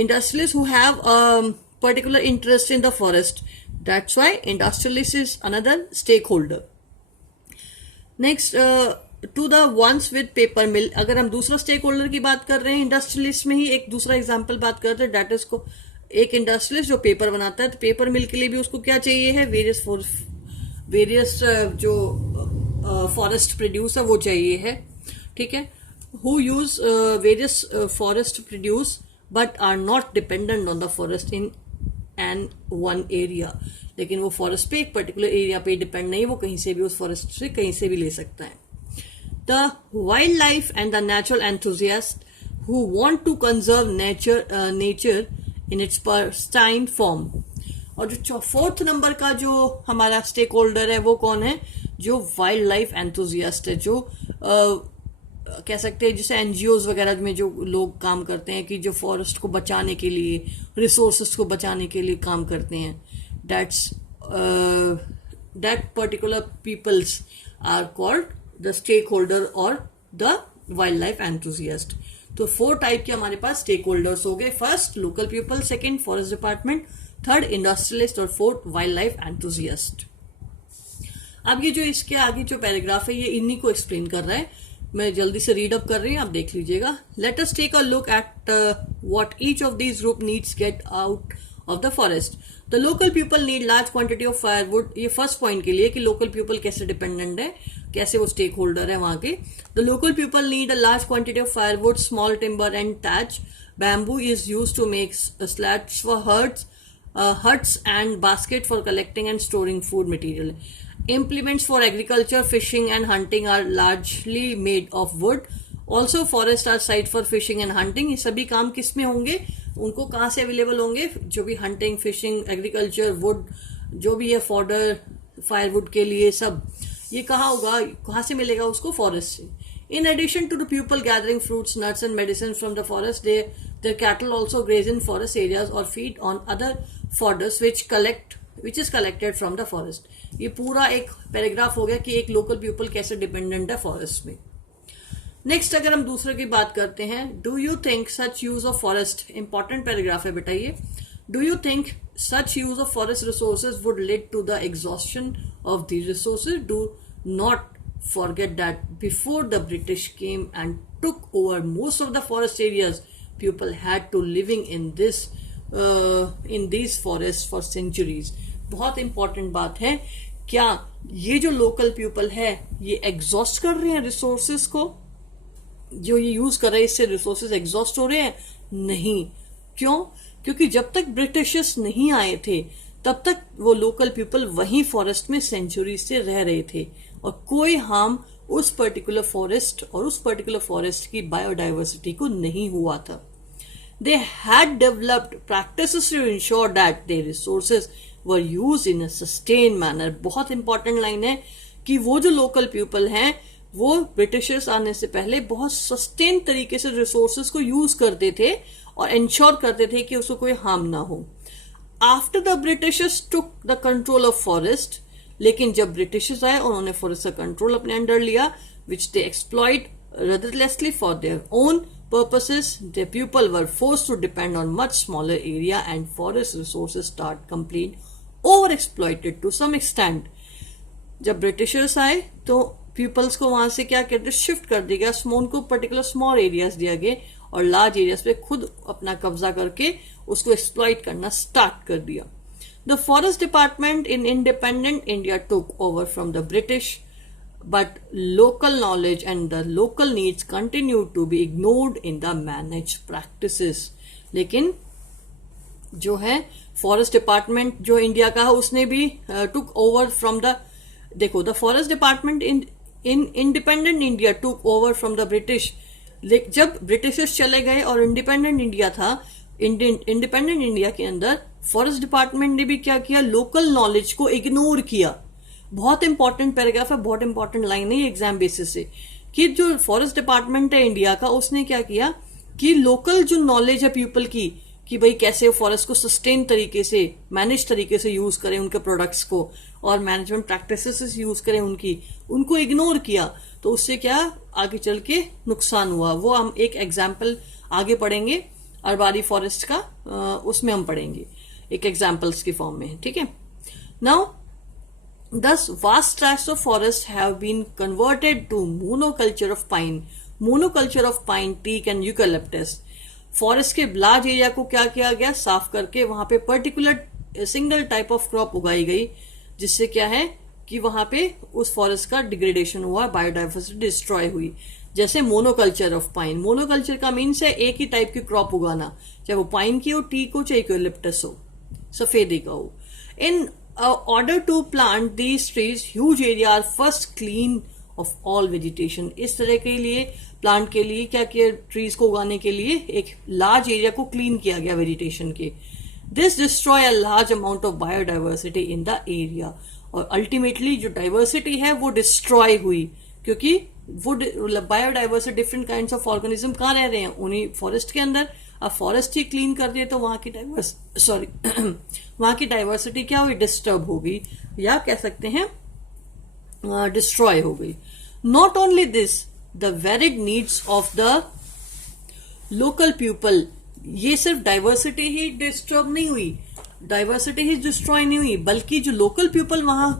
industrialists who have a particular interest in the forest. That's why industrialist is another stakeholder. Next, to the ones with paper mill. अगर हम दूसरा stakeholder की बात कर रहे हैं industrialist में ही एक दूसरा एग्जाम्पल बात करते हैं, डेट इज को एक इंडस्ट्रियलिस्ट जो पेपर बनाता है, तो पेपर मिल के लिए भी उसको क्या चाहिए है, वेरियस जो फॉरेस्ट प्रोड्यूस है वो चाहिए है। ठीक है, who use various forest produce but are not dependent on the forest in an one area। लेकिन वो फॉरेस्ट पे एक पर्टिकुलर एरिया पे डिपेंड नहीं, वो कहीं से भी उस फॉरेस्ट से कहीं से भी ले सकता है। The wildlife and the natural enthusiast who want to conserve nature in its prime form. और जो फोर्थ नंबर का जो हमारा स्टेक होल्डर है वो कौन है, जो वाइल्ड लाइफ एंथुजियास्ट है, जो कह सकते हैं जैसे एनजीओज वगैरह में जो लोग काम करते हैं कि जो फॉरेस्ट को बचाने के लिए, रिसोर्सेस को बचाने के लिए काम करते हैं, that particular peoples are called the stakeholder और द वाइल्ड लाइफ एंथुजियास्ट। तो 4 टाइप के हमारे पास स्टेक होल्डर्स हो गए। First local people, second forest department, third industrialist और फोर्थ वाइल्ड लाइफ एंथुजियास्ट। अब ये जो इसके आगे जो पैराग्राफ है ये इन्हीं को एक्सप्लेन कर रहा है, मैं जल्दी से रीड अप कर रही हूँ, आप देख लीजिएगा। Let us take a look at what each of these group needs get out of the forest. The local people need large quantity of firewood. ये फर्स्ट पॉइंट के लिए कि लोकल पीपल कैसे डिपेंडेंट है, कैसे वो स्टेक होल्डर है वहां के. The local people need a large quantity of firewood, small timber and thatch. Bamboo is used to make slats for huts and basket for collecting and storing food material. Implements for agriculture, fishing and hunting are largely made of wood. Also forest are site for fishing and hunting. ये सभी काम किस में होंगे, उनको कहाँ से available होंगे, जो भी हंटिंग, फिशिंग, एग्रीकल्चर, वुड, जो भी है फॉडर, फायरवुड के लिए सब, ये कहाँ होगा, कहाँ से मिलेगा उसको, फॉरेस्ट से. In addition to the people gathering fruits, nuts and medicines from the forest, their cattle also graze in forest areas or feed on other fodders which is collected from the forest. ये पूरा एक paragraph हो गया कि एक local people कैसे dependent है forest में. नेक्स्ट अगर हम दूसरे की बात करते हैं, do you think such use of forest, important paragraph है बेटा ये. Do you think such use of forest resources would lead to the exhaustion of the resources. Do not forget that before the British came and took over most of the forest areas, people had to living in these forests for centuries. बहुत important बात है. क्या ये जो local people है ये exhaust कर रहे हैं रिसोर्सेज को, जो ये यूज कर रहे हैं इससे रिसोर्सेज एग्जॉस्ट हो रहे हैं? नहीं. क्यों? क्योंकि जब तक ब्रिटिशर्स नहीं आए थे तब तक वो लोकल पीपल वहीं फॉरेस्ट में सेंचुरी से रह रहे थे और कोई हार्म उस पर्टिकुलर फॉरेस्ट और उस पर्टिकुलर फॉरेस्ट की बायोडाइवर्सिटी को नहीं हुआ था. They had developed practices to ensure that their resources were used in a sustain manner. बहुत इंपॉर्टेंट लाइन है कि वो जो लोकल पीपल हैं वो ब्रिटिशर्स आने से पहले बहुत सस्टेन तरीके से रिसोर्सेज को यूज करते थे और इंश्योर करते थे कि उसको कोई हार्म ना हो. After the Britishers took the control of forest, लेकिन जब ब्रिटिशर्स आए उन्होंने फॉरेस्ट का कंट्रोल अपने अंडर लिया, which they exploit ruthlessly for their own purposes. The people were forced to depend on much smaller area and forest resources start complete over exploited to some extent. जब Britishers आए तो peoples को वहां से क्या कहते, shift कर दिया गया, उनको पर्टिकुलर स्मॉल एरियाज दिया गए और लार्ज एरियाज पे खुद अपना कब्जा करके उसको एक्सप्लॉइट करना स्टार्ट कर दिया. The forest department in independent India took over from the British, but local knowledge and the local needs continued to be ignored in the managed practices. लेकिन जो है फॉरेस्ट डिपार्टमेंट जो इंडिया का है उसने भी took over from the, देखो, the forest department in independent India took over from the British. जब ब्रिटिशर्स चले गए और इंडिपेंडेंट इंडिया था, इंडिपेंडेंट इंडिया के अंदर फॉरेस्ट डिपार्टमेंट ने भी क्या किया, लोकल नॉलेज को इग्नोर किया. बहुत इंपॉर्टेंट पैराग्राफ है, बहुत इंपॉर्टेंट लाइन है एग्जाम बेसिस से, कि जो फॉरेस्ट डिपार्टमेंट है इंडिया का उसने क्या किया कि लोकल जो नॉलेज है पीपल की कि भाई कैसे फॉरेस्ट को सस्टेन तरीके से, मैनेज तरीके से यूज करें उनके प्रोडक्ट्स को और मैनेजमेंट प्रैक्टिसेस यूज करें उनको इग्नोर किया. तो उससे क्या आगे चल के नुकसान हुआ, वो हम एक एग्जाम्पल आगे पढ़ेंगे अरबारी फॉरेस्ट का, उसमें हम पढ़ेंगे एक एग्जाम्पल्स की फॉर्म में. ठीक है. Now thus vast tracts of forest have been converted to monoculture of pine, teak and eucalyptus. Forest के लार्ज एरिया को क्या किया गया, साफ करके वहां पे particular single type of crop उगाई गई, जिससे क्या है कि वहां पे उस फॉरेस्ट का डिग्रेडेशन हुआ, बायोडाइवर्सिटी डिस्ट्रॉय हुई. जैसे मोनोकल्चर ऑफ पाइन, मोनोकल्चर का मीन्स है एक ही टाइप की क्रॉप उगाना, चाहे वो पाइन की हो, टीक हो, चाहे यूकेलिप्टस हो, सफेदी का हो. In order to plant these trees huge area are first clean of all vegetation. इस तरह के लिए प्लांट के लिए क्या किया, ट्रीज को उगाने के लिए एक लार्ज एरिया को क्लीन किया गया वेजिटेशन के. This destroy a large amount of biodiversity in the area. और अल्टीमेटली जो डाइवर्सिटी है वो डिस्ट्रॉय हुई, क्योंकि वो biodiversity, different kinds of organism कहाँ रह रहे हैं, उन्हीं फॉरेस्ट के अंदर. अब फॉरेस्ट ही क्लीन कर दिए तो वहां की डाइवर्सिटी क्या हुई, डिस्टर्ब हो गई, या कह सकते हैं डिस्ट्रॉय हो गई. Not only this, the varied needs of the local people, ये सिर्फ डाइवर्सिटी ही डिस्टर्ब नहीं हुई, डाइवर्सिटी ही डिस्ट्रॉय नहीं हुई, बल्कि जो लोकल पीपल वहां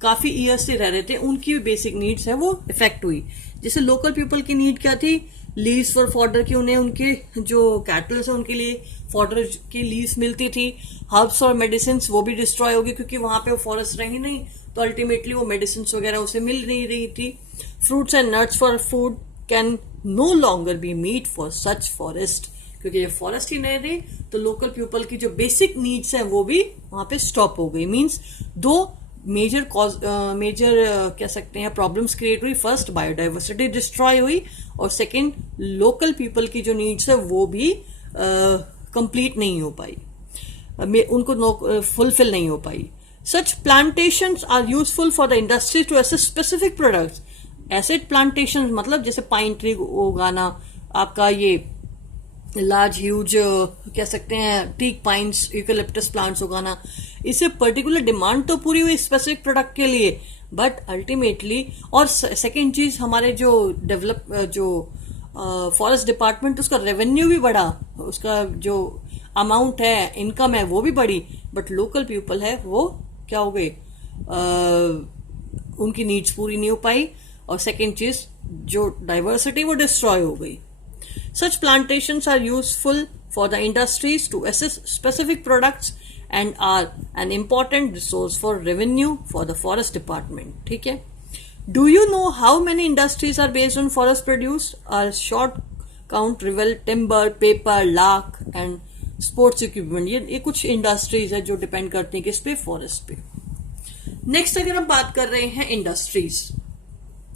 काफी ईयर्स से रह रहे थे उनकी भी बेसिक नीड्स है वो इफेक्ट हुई. जैसे लोकल पीपल की नीड क्या थी लीज फॉर फॉर्डर की उन्हें उनके जो कैटल्स है उनके लिए फॉर्डर की लीज मिलती थी। हर्ब्स और मेडिसिन वो भी डिस्ट्रॉय हो गई क्योंकि वहां पे वो फॉरेस्ट रही नहीं, तो अल्टीमेटली वो मेडिसिन वगैरह उसे मिल नहीं रही थी। Fruits and nuts for food can no longer be meet for such forest, क्योंकि जब फॉरेस्ट ही नहीं रही तो लोकल पीपल की जो बेसिक नीड्स हैं वो भी वहां पे स्टॉप हो गई। मीन्स दो मेजर कह सकते हैं प्रॉब्लम्स क्रिएट हुई। फर्स्ट बायोडाइवर्सिटी डिस्ट्रॉय हुई और सेकंड लोकल पीपल की जो नीड्स है वो भी कंप्लीट नहीं हो पाई, उनको फुलफिल नहीं हो पाई। Such plantations are useful for the industry to assess specific products. Asset plantation मतलब जैसे पाइन ट्री उगाना, आपका ये लार्ज ह्यूज कह सकते हैं टीक पाइन्स यूकेलिप्टस प्लांट्स उगाना, इससे पर्टिकुलर डिमांड तो पूरी हुई स्पेसिफिक प्रोडक्ट के लिए, बट अल्टीमेटली और सेकेंड चीज हमारे जो फॉरेस्ट डिपार्टमेंट उसका रेवेन्यू भी बढ़ा, उसका जो अमाउंट है इनकम है वो भी बढ़ी, बट लोकल पीपल है वो क्या हो गए, उनकी नीड्स पूरी नहीं हो पाई और सेकेंड चीज जो डाइवर्सिटी वो डिस्ट्रॉय हो गई। Such plantations are useful for the industries to assess specific products and are an important resource for revenue for the forest department. ठीक है? Do you know how many industries are based on forest produce? A short count reveal timber, paper, lark and sports equipment. ये कुछ industries है जो depend करती हैं किस पे, फॉरेस्ट पे। नेक्स्ट अगर हम बात कर रहे हैं इंडस्ट्रीज,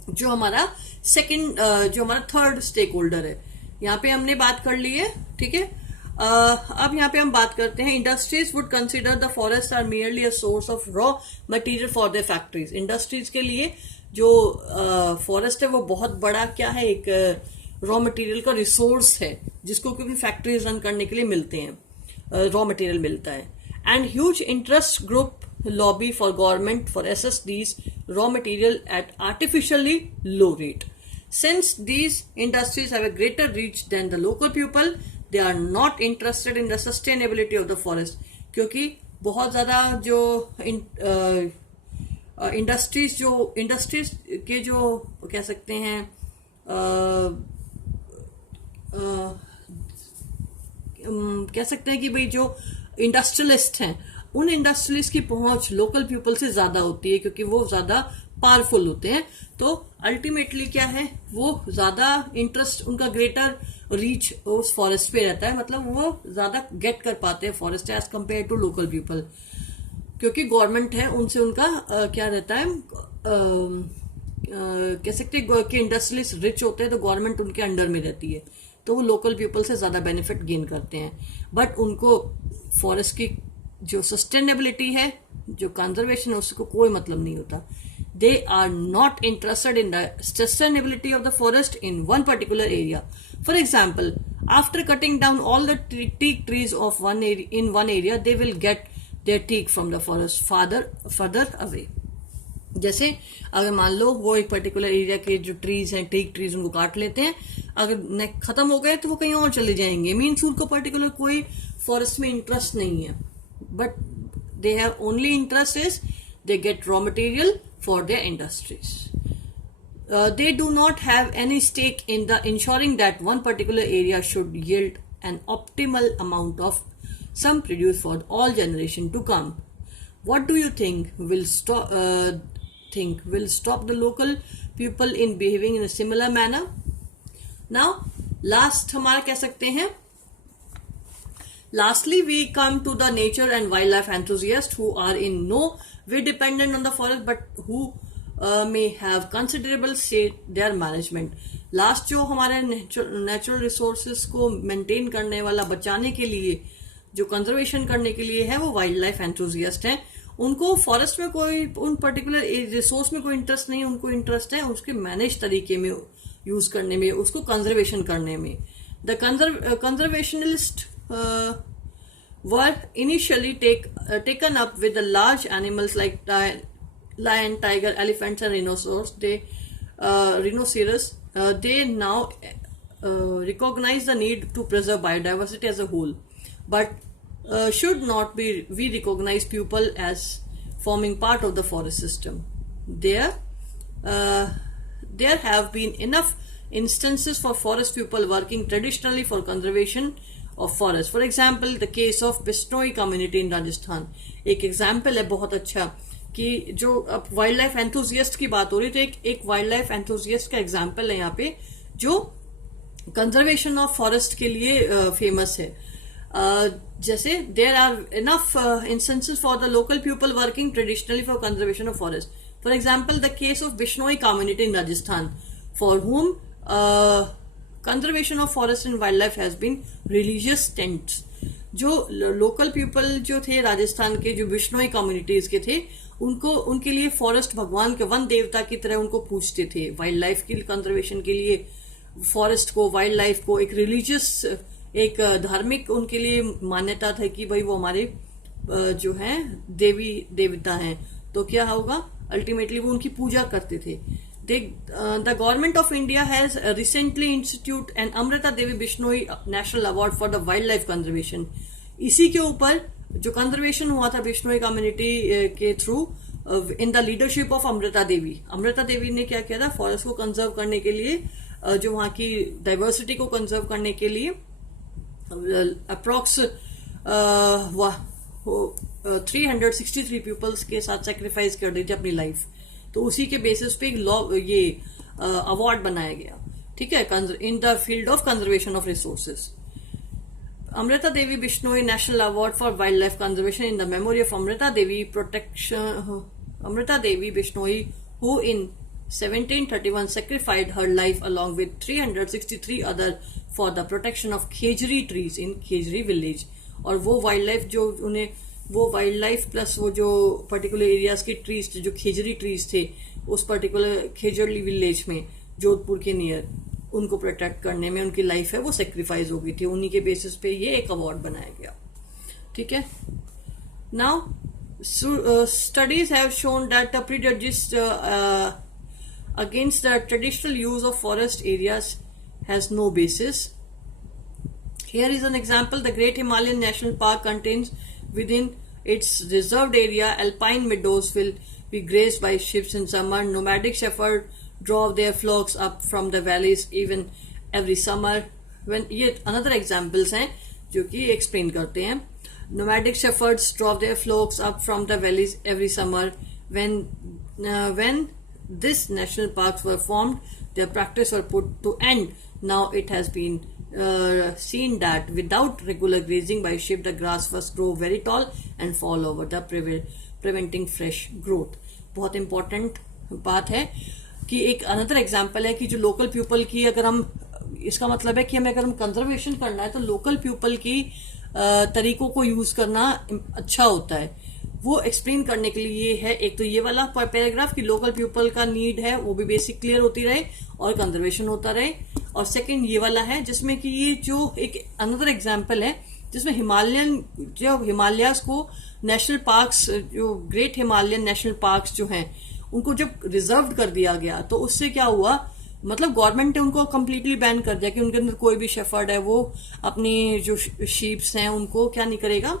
जो हमारा थर्ड स्टेक होल्डर है, यहाँ पे हमने बात कर ली है। ठीक है, अब यहाँ पे हम बात करते हैं industries would consider the forest are merely a source of raw material for the factories. Industries के लिए जो फॉरेस्ट है वो बहुत बड़ा क्या है, एक रॉ मटेरियल का रिसोर्स है जिसको क्योंकि फैक्ट्रीज रन करने के लिए मिलते हैं, रॉ मटेरियल मिलता है। And huge interest group lobby for government for access these raw material at artificially low rate. Since these industries have a greater reach than the local people, they are not interested in the sustainability of the forest. क्योंकि बहुत ज्यादा जो industries के जो कह सकते हैं कह सकते हैं कि भाई जो इंडस्ट्रियलिस्ट हैं उन इंडस्ट्रियलिस्ट की पहुंच लोकल पीपल से ज्यादा होती है क्योंकि वो ज्यादा पावरफुल होते हैं। तो अल्टीमेटली क्या है, वो ज्यादा इंटरेस्ट, उनका ग्रेटर रीच उस फॉरेस्ट पे रहता है, मतलब वो ज्यादा गेट कर पाते हैं forest as compare to local people, क्योंकि गवर्नमेंट है उनसे उनका क्या रहता है, कह सकते हैं कि इंडस्ट्रियलिस्ट रिच होते हैं तो गवर्नमेंट उनके अंडर में रहती है, तो वो लोकल पीपल से ज्यादा बेनिफिट गेन करते हैं। बट उनको फॉरेस्ट की जो सस्टेनेबिलिटी है, जो कंजर्वेशन है, उसको कोई मतलब नहीं होता। They are not interested in the sustainability of the forest in one particular area. For example, after cutting down all the teak trees of one area, they will get their teak from the forest further away. जैसे अगर मान लो वो एक particular area के जो trees हैं, teak trees, उनको काट लेते हैं, अगर खत्म हो गए तो वो कहीं और चले जाएंगे। मीन्स उनको पर्टिकुलर कोई फॉरेस्ट में इंटरेस्ट नहीं है, but they have only interest is they get raw material for their industries. They do not have any stake in the ensuring that one particular area should yield an optimal amount of some produce for all generation to come. What do you think will stop the local people in behaving in a similar manner? Now, last हमारा कह सकते हैं, lastly we come to the nature and wildlife enthusiasts who are in no way dependent on the forest but who may have considerable say their management. Last जो हमारे natural resources को maintain करने वाला, बचाने के लिए, जो कंजर्वेशन करने के लिए है, वो वाइल्ड लाइफ एंथुजियास्ट हैं। उनको फॉरेस्ट में कोई, उन पर्टिकुलर रिसोर्स में कोई इंटरेस्ट नहीं, उनको इंटरेस्ट है उसके मैनेज तरीके में यूज करने में, उसको कंजर्वेशन करने में। The conservationist were initially taken up with the large animals like lion, tiger, elephants and rhinoceros. They now recognize the need to preserve biodiversity as a whole, but should not be we recognize people as forming part of the forest system. There have been enough instances for forest people working traditionally for conservation of forest. For example, the case of Bishnoi community in Rajasthan. एक example है बहुत अच्छा कि जो अब wild life enthusiast की बात हो रही, तो एक वाइल्ड लाइफ एंथुजियस्ट का एग्जाम्पल है यहाँ पे जो कंजर्वेशन ऑफ फॉरेस्ट के लिए फेमस है. जैसे there are enough instances for the local people working traditionally for conservation of forest. For example, the case of Bishnoi community in Rajasthan for whom conservation of forest and wildlife has been religious tenets. जो local people जो थे राजस्थान के, जो Bishnoi communities के थे, उनके लिए forest भगवान के वन देवता की तरह उनको पूजते थे. वाइल्ड लाइफ की कंजर्वेशन के लिए फॉरेस्ट को, वाइल्ड लाइफ को एक रिलीजियस, एक धार्मिक उनके लिए मान्यता था कि भाई वो हमारे जो हैं देवी देवता हैं. तो क्या होगा, अल्टीमेटली वो उनकी पूजा करते थे. The government of India has recently instituted an Amrita Devi Bishnoi National Award for the Wildlife Conservation. इसी के ऊपर जो कंजर्वेशन हुआ था बिश्नोई कम्युनिटी के through in the leadership of Amrita Devi. Amrita Devi ने क्या किया था, फॉरेस्ट को कंजर्व करने के लिए, जो वहां की डाइवर्सिटी को कंजर्व करने के लिए अप्रॉक्स 363 पीपल्स के साथ सेक्रीफाइस कर दी थी अपनी लाइफ. तो उसी के बेसिस पे ये अवार्ड बनाया गया. ठीक है, in the field of conservation of resources. Amrita Devi Bishnoi National Award for Wildlife Conservation in the memory of Amrita Devi Bishnoi, who in 1731 sacrificed her life along with 363 other for the protection of khejri trees in Khejri village. और वो wild life जो उन्हें, वो wild life plus वो जो particular areas के trees थे, जो खेजरी ट्रीज थे उस पर्टिकुलर खेजरली विलेज में जोधपुर के नियर, उनको प्रोटेक्ट करने में उनकी लाइफ है वो सेक्रीफाइस हो गई थी. उन्हीं के बेसिस पे ये एक अवार्ड बनाया गया. ठीक है. Now studies have shown that the prejudice against the traditional use of forest areas has no basis. Here is an example. The Great Himalayan National Park contains within its reserved area alpine meadows will be grazed by sheep in summer. Nomadic shepherds drove their flocks up from the valleys even every summer. When ये another examples हैं जो कि explain करते हैं. Nomadic shepherds drove their flocks up from the valleys every summer. When these national parks were formed, their practice were put to end. Now it has been seen that without regular grazing by sheep, the grass first grow very tall and fall over, the preventing fresh growth. बहुत important बात है कि एक another example है कि जो local people की, अगर हम, इसका मतलब है कि हमें अगर हम कंजर्वेशन करना है तो लोकल पीपल की तरीकों को यूज करना अच्छा होता है. वो एक्सप्लेन करने के लिए ये है. एक तो ये वाला पैराग्राफ कि लोकल पीपल का नीड है वो भी बेसिक क्लियर होती रहे और कंजर्वेशन होता रहे. और सेकंड ये वाला है जिसमें कि ये जो एक अनदर एग्जांपल है जिसमें हिमालयास को नेशनल पार्क्स, जो ग्रेट हिमालयन नेशनल पार्क्स जो हैं उनको जब रिजर्व कर दिया गया तो उससे क्या हुआ, मतलब गवर्नमेंट ने उनको कम्प्लीटली बैन कर दिया कि उनके अंदर कोई भी शेफर्ड है वो अपनी जो शीप्स हैं उनको क्या नहीं करेगा,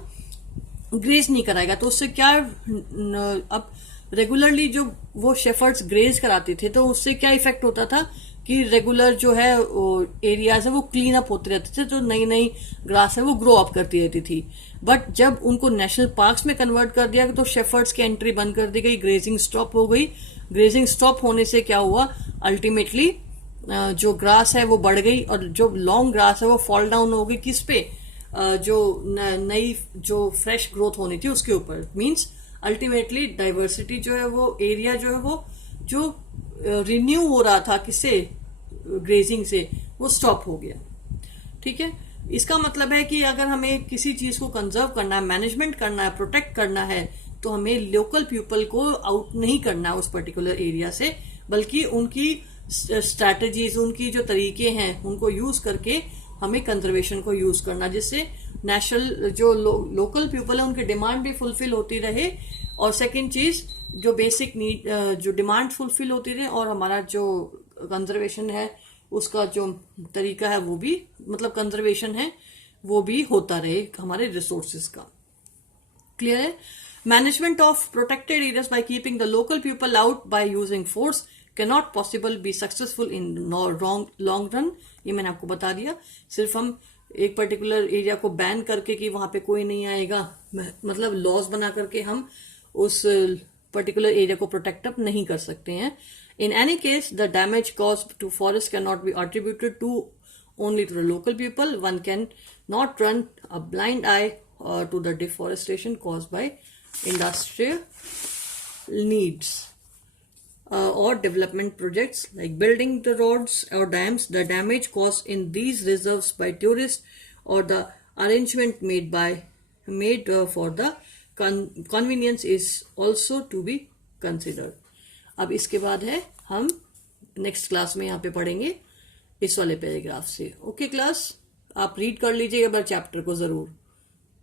ग्रेज नहीं कराएगा. तो उससे क्या, अब रेगुलरली जो वो शेफर्ड्स ग्रेज कराते थे तो उससे क्या इफेक्ट होता था कि रेगुलर जो है एरियाज है वो क्लीन अप होते रहते थे, तो नई नई ग्रास है वो ग्रो अप करती रहती थी. बट जब उनको नेशनल पार्क्स में कन्वर्ट कर दिया तो शेफर्ड्स की एंट्री बंद कर दी गई, ग्रेजिंग स्टॉप हो गई. ग्रेजिंग स्टॉप होने से क्या हुआ, अल्टीमेटली जो ग्रास है वो बढ़ गई और जो लॉन्ग ग्रास है वो फॉल डाउन हो गई. किस पे, जो नई जो फ्रेश ग्रोथ होनी थी उसके ऊपर. मींस अल्टीमेटली डाइवर्सिटी जो है वो एरिया जो है वो जो रिन्यू हो रहा था किससे, ग्रेजिंग से, वो स्टॉप हो गया. ठीक है. इसका मतलब है कि अगर हमें किसी चीज को कंजर्व करना है, मैनेजमेंट करना है, प्रोटेक्ट करना है, तो हमें लोकल पीपल को आउट नहीं करना है उस पर्टिकुलर एरिया से, बल्कि उनकी स्ट्रैटेजीज, उनकी जो तरीके हैं उनको यूज करके हमें कंजर्वेशन को यूज करना, जिससे नेशनल जो लोकल पीपल है उनकी डिमांड भी फुलफिल होती रहे. और सेकंड चीज, जो बेसिक नीड, जो डिमांड फुलफिल होती रहे और हमारा जो कंजर्वेशन है उसका जो तरीका है वो भी, मतलब कंजर्वेशन है वो भी होता रहे हमारे रिसोर्सेज का. क्लियर है. Management of protected areas by keeping the local people out by using force cannot possible be successful in long run। ये मैंने आपको बता दिया। सिर्फ हम एक पर्टिकुलर एरिया को बैन करके कि वहां पे कोई नहीं आएगा, मतलब लॉज बना करके हम उस पर्टिकुलर एरिया को प्रोटेक्ट अप नहीं कर सकते हैं। In any case the damage cause to forest can not be attributed to only to the local people। One can not run a blind eye to the deforestation caused by industrial needs or development projects like building the roads or dams। The damage caused in these reserves by tourists or the arrangement made for the convenience is also to be considered। अब इसके बाद है हम next class में यहाँ पे पढ़ेंगे इस वाले पैराग्राफ से। ओके क्लास, आप रीड कर लीजिए एक बार चैप्टर को जरूर।